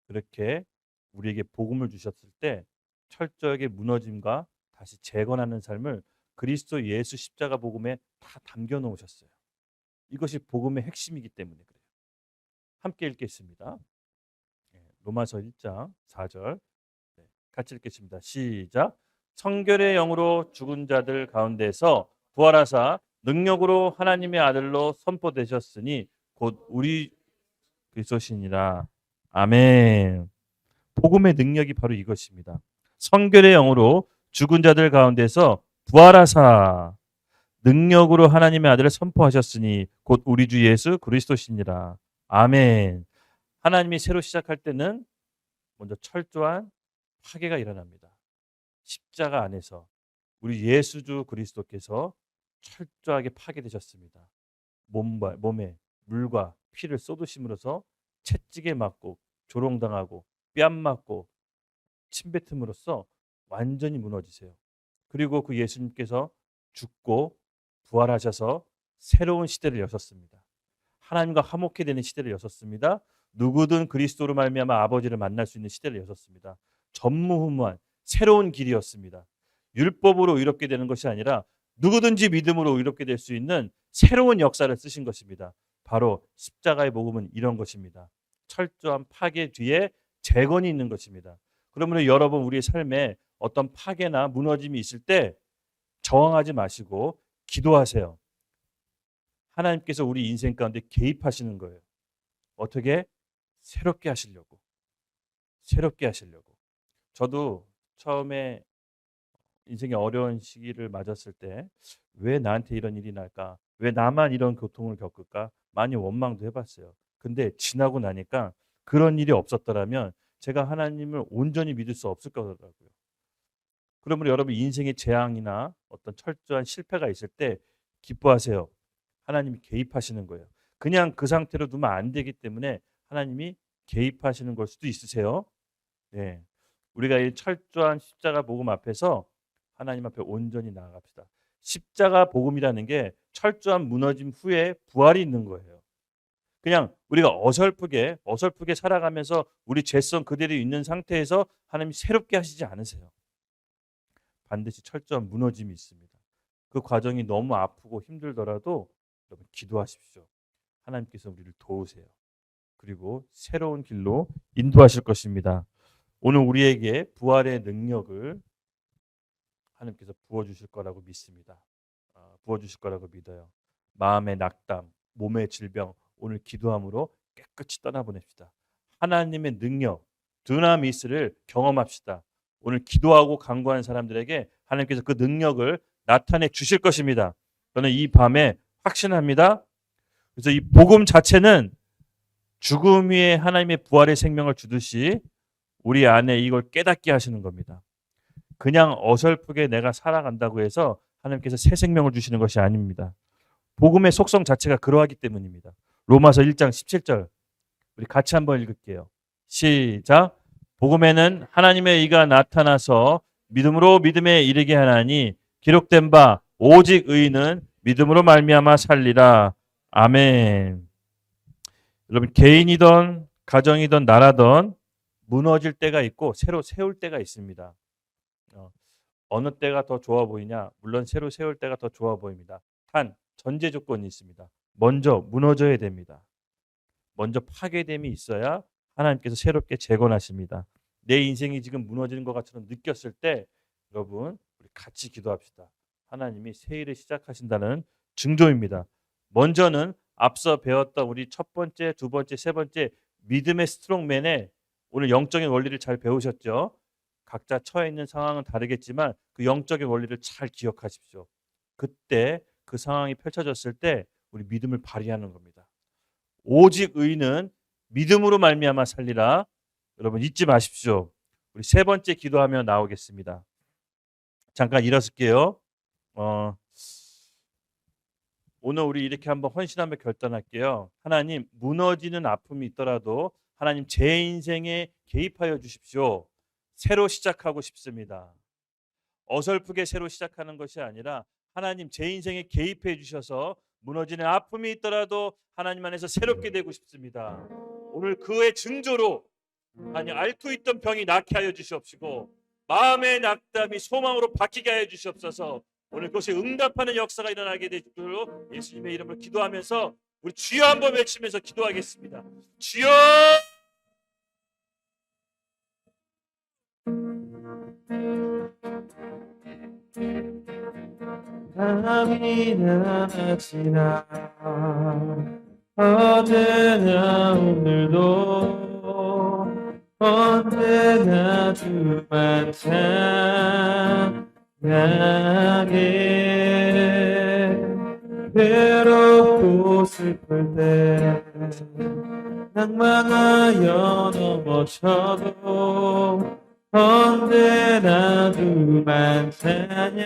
그렇게 우리에게 복음을 주셨을 때 철저하게 무너짐과 다시 재건하는 삶을 그리스도 예수 십자가 복음에 다 담겨 놓으셨어요. 이것이 복음의 핵심이기 때문에 그래요. 함께 읽겠습니다. 로마서 1장 4절 같이 읽겠습니다. 시작. 성결의 영으로 죽은 자들 가운데서 부활하사 능력으로 하나님의 아들로 선포되셨으니 곧 우리 그리스도시니라. 아멘. 복음의 능력이 바로 이것입니다. 성결의 영으로 죽은 자들 가운데서 부활하사 능력으로 하나님의 아들을 선포하셨으니 곧 우리 주 예수 그리스도시니라. 아멘. 하나님이 새로 시작할 때는 먼저 철저한 파괴가 일어납니다. 십자가 안에서 우리 예수주 그리스도께서 철저하게 파괴되셨습니다. 몸에 물과 피를 쏟으심으로써 채찍에 맞고 조롱당하고 뺨 맞고 침뱉음으로써 완전히 무너지세요. 그리고 그 예수님께서 죽고 부활하셔서 새로운 시대를 여셨습니다. 하나님과 화목해 되는 시대를 여셨습니다. 누구든 그리스도로 말미암아 아버지를 만날 수 있는 시대를 여셨습니다. 전무후무한 새로운 길이었습니다. 율법으로 의롭게 되는 것이 아니라 누구든지 믿음으로 의롭게 될 수 있는 새로운 역사를 쓰신 것입니다. 바로 십자가의 복음은 이런 것입니다. 철저한 파괴 뒤에 재건이 있는 것입니다. 그러므로 여러분 우리의 삶에 어떤 파괴나 무너짐이 있을 때 저항하지 마시고 기도하세요. 하나님께서 우리 인생 가운데 개입하시는 거예요. 어떻게? 새롭게 하시려고. 새롭게 하시려고. 저도 처음에 인생의 어려운 시기를 맞았을 때 왜 나한테 이런 일이 날까? 왜 나만 이런 고통을 겪을까? 많이 원망도 해봤어요. 근데 지나고 나니까 그런 일이 없었더라면 제가 하나님을 온전히 믿을 수 없을 거더라고요. 그러므로 여러분 인생의 재앙이나 어떤 철저한 실패가 있을 때 기뻐하세요. 하나님이 개입하시는 거예요. 그냥 그 상태로 두면 안 되기 때문에 하나님이 개입하시는 걸 수도 있으세요. 네. 우리가 이 철저한 십자가 복음 앞에서 하나님 앞에 온전히 나아갑시다. 십자가 복음이라는 게 철저한 무너짐 후에 부활이 있는 거예요. 그냥 우리가 어설프게 살아가면서 우리 죄성 그대로 있는 상태에서 하나님이 새롭게 하시지 않으세요. 반드시 철저한 무너짐이 있습니다. 그 과정이 너무 아프고 힘들더라도 여러분 기도하십시오. 하나님께서 우리를 도우세요. 그리고 새로운 길로 인도하실 것입니다. 오늘 우리에게 부활의 능력을 하나님께서 부어주실 거라고 믿습니다. 부어주실 거라고 믿어요. 마음의 낙담, 몸의 질병 오늘 기도함으로 깨끗이 떠나보냅시다. 하나님의 능력, 드나미스를 경험합시다. 오늘 기도하고 간구하는 사람들에게 하나님께서 그 능력을 나타내 주실 것입니다. 저는 이 밤에 확신합니다. 그래서 이 복음 자체는 죽음 위에 하나님의 부활의 생명을 주듯이 우리 안에 이걸 깨닫게 하시는 겁니다. 그냥 어설프게 내가 살아간다고 해서 하나님께서 새 생명을 주시는 것이 아닙니다. 복음의 속성 자체가 그러하기 때문입니다. 로마서 1장 17절 우리 같이 한번 읽을게요. 시작. 복음에는 하나님의 의가 나타나서 믿음으로 믿음에 이르게 하나니 기록된 바 오직 의인은 믿음으로 말미암아 살리라. 아멘. 여러분 개인이든 가정이든 나라든 무너질 때가 있고 새로 세울 때가 있습니다. 어느 때가 더 좋아 보이냐? 물론 새로 세울 때가 더 좋아 보입니다. 단 전제 조건이 있습니다. 먼저 무너져야 됩니다. 먼저 파괴됨이 있어야 하나님께서 새롭게 재건하십니다. 내 인생이 지금 무너지는 것 같처럼 느꼈을 때 여러분 우리 같이 기도합시다. 하나님이 새 일을 시작하신다는 증조입니다. 먼저는 앞서 배웠던 우리 첫 번째, 두 번째, 세 번째 믿음의 스트롱맨의 오늘 영적인 원리를 잘 배우셨죠? 각자 처해 있는 상황은 다르겠지만 그 영적인 원리를 잘 기억하십시오. 그때 그 상황이 펼쳐졌을 때 우리 믿음을 발휘하는 겁니다. 오직 의인은 믿음으로 말미암아 살리라. 여러분 잊지 마십시오. 우리 세 번째 기도하며 나오겠습니다. 잠깐 일어설게요. 오늘 우리 이렇게 한번 헌신하며 결단할게요. 하나님 무너지는 아픔이 있더라도 하나님 제 인생에 개입하여 주십시오. 새로 시작하고 싶습니다. 어설프게 새로 시작하는 것이 아니라 하나님 제 인생에 개입해 주셔서 무너지는 아픔이 있더라도 하나님 안에서 새롭게 되고 싶습니다. 오늘 그의 증조로 아니 앓고 있던 병이 낫게 하여 주시옵시고 마음의 낙담이 소망으로 바뀌게 하여 주시옵소서. 오늘 그것이 응답하는 역사가 일어나게 되도록 예수님의 이름으로 기도하면서 우리 주여 한번 외치면서 기도하겠습니다. 주여! 밤이 낮이나 어제나 오늘도 언제나 주만 찬양해. 외롭고 슬플 때 낭만하여 넘어져도 언제나 주만 찬양하겠네.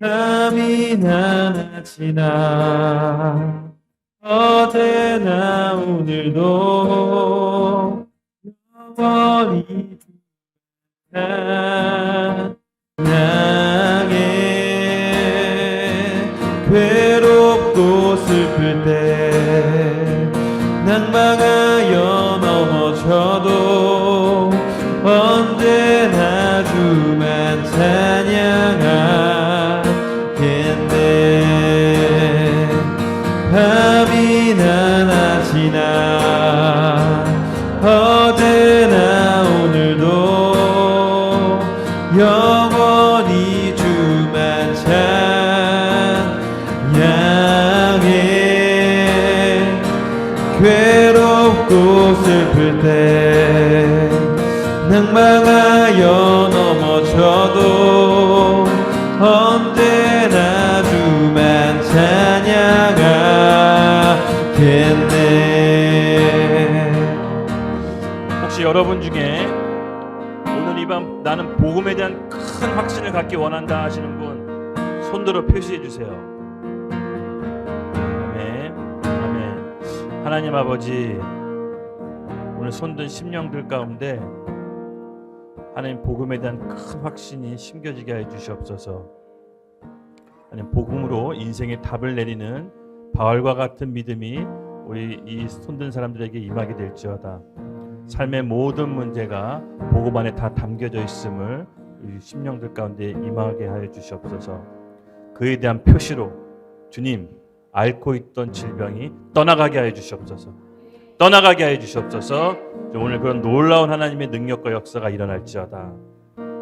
밤이나 낮이나 어제나 오늘도 영원히 찬양해. 괴롭고 슬플 때 낭망하여 넘어져도 언제나 주만 찬양하겠네. 밤이나 낮이나 어제나 오늘도 영원히 주만 찬양해. 괴롭고 슬플 때 낭망하여 넘어져도 언제나 주만 찬양하겠네. 혹시 여러분 중에 오늘 이 밤 나는 복음에 대한 큰 확신을 갖기 원한다 하시는 분 손들어 표시해 주세요. 아멘. 아멘. 하나님 아버지 오늘 손든 심령들 가운데 하나님 복음에 대한 큰 확신이 심겨지게 해 주시옵소서. 하나님 복음으로 인생의 답을 내리는 바울과 같은 믿음이 우리 이 손든 사람들에게 임하게 될지어다. 삶의 모든 문제가 복음 안에 다 담겨져 있음을 우리 심령들 가운데 임하게 하여 주시옵소서. 그에 대한 표시로 주님 앓고 있던 질병이 떠나가게 하여 주시옵소서. 떠나가게 하여 주시옵소서. 오늘 그런 놀라운 하나님의 능력과 역사가 일어날지어다.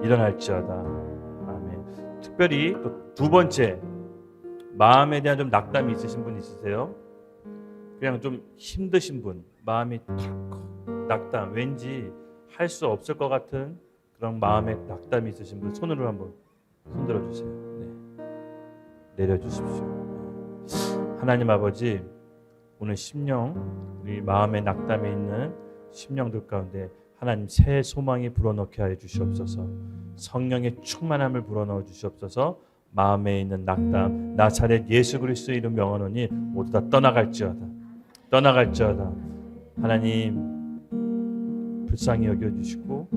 일어날지어다. 아멘. 특별히 또 두 번째, 마음에 대한 좀 낙담이 있으신 분 있으세요? 그냥 좀 힘드신 분, 마음이 탁 낙담, 왠지 할 수 없을 것 같은 그런 마음에 낙담이 있으신 분 손으로 한번 손들어 주세요. 네. 내려 주십시오. 하나님 아버지, 오늘 심령, 우리 마음의 낙담에 있는 심령들 가운데 하나님 새 소망이 불어넣게 하여 주시옵소서. 성령의 충만함을 불어넣어 주시옵소서. 마음에 있는 낙담, 나사렛 예수 그리스도의 이름 명하노니 모두 다 떠나갈지어다. 떠나갈지어다. 하나님 불쌍히 여겨 주시고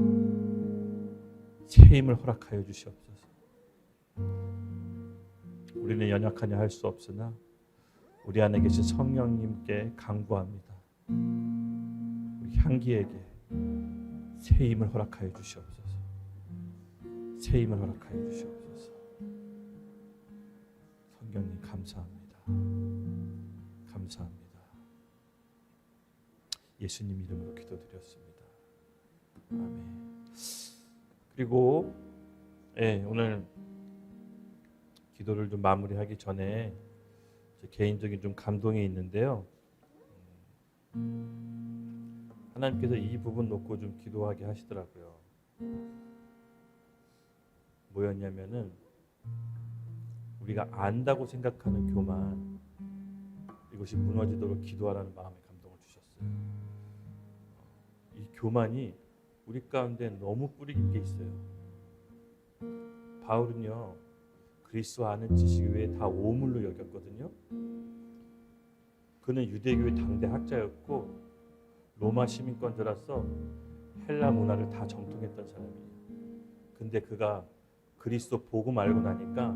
새 힘을 허락하여 주시옵소서. 우리는 연약하냐 할 수 없으나 우리 안에 계신 성령님께 간구합니다. 우리 향기에게 새 힘을 허락하여 주시옵소서. 새 힘을 허락하여 주시옵소서. 성령님 감사합니다. 감사합니다. 예수님 이름으로 기도드렸습니다. 아멘. 그리고 오늘 기도를 좀 마무리하기 전에 제 개인적인 좀 감동이 있는데요. 하나님께서 이 부분 놓고 좀 기도하게 하시더라고요. 뭐였냐면은 우리가 안다고 생각하는 교만, 이것이 무너지도록 기도하라는 마음의 감동을 주셨어요. 이 교만이 우리 가운데 너무 뿌리 깊게 있어요. 바울은요, 그리스도 아는 지식 외에 다 오물로 여겼거든요. 그는 유대교의 당대 학자였고 로마 시민권자라서 헬라 문화를 다 정통했던 사람이에요. 근데 그가 그리스도 복음 알고 나니까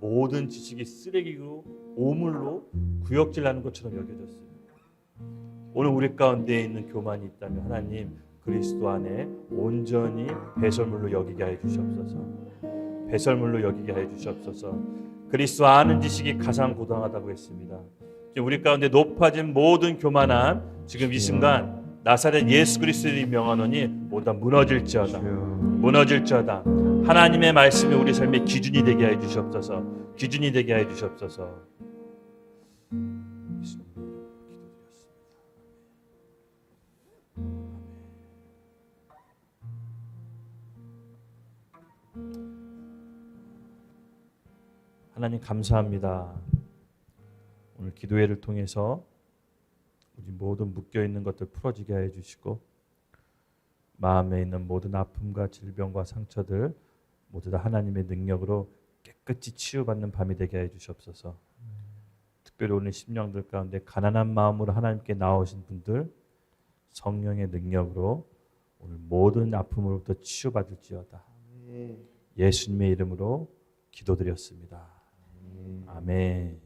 모든 지식이 쓰레기로 오물로 구역질하는 것처럼 여겨졌어요. 오늘 우리 가운데 있는 교만이 있다면 하나님 그리스도 안에 온전히 배설물로 여기게 해 주시옵소서. 배설물로 여기게 해 주시옵소서. 그리스도 아는 지식이 가장 고당하다고 했습니다. 우리 가운데 높아진 모든 교만함 지금 이 순간 나사렛 예수 그리스도의 명하노니 모두 다 무너질지어다. 무너질지어다. 하나님의 말씀이 우리 삶의 기준이 되게 해 주시옵소서. 기준이 되게 해 주시옵소서. 하나님 감사합니다. 오늘 기도회를 통해서 우리 모든 묶여있는 것들 풀어지게 해 주시고 마음에 있는 모든 아픔과 질병과 상처들 모두 다 하나님의 능력으로 깨끗이 치유받는 밤이 되게 해 주시옵소서. 특별히 오늘 심령들 가운데 가난한 마음으로 하나님께 나오신 분들 성령의 능력으로 오늘 모든 아픔으로부터 치유받을지어다. 예수님의 이름으로 기도드렸습니다. 아멘.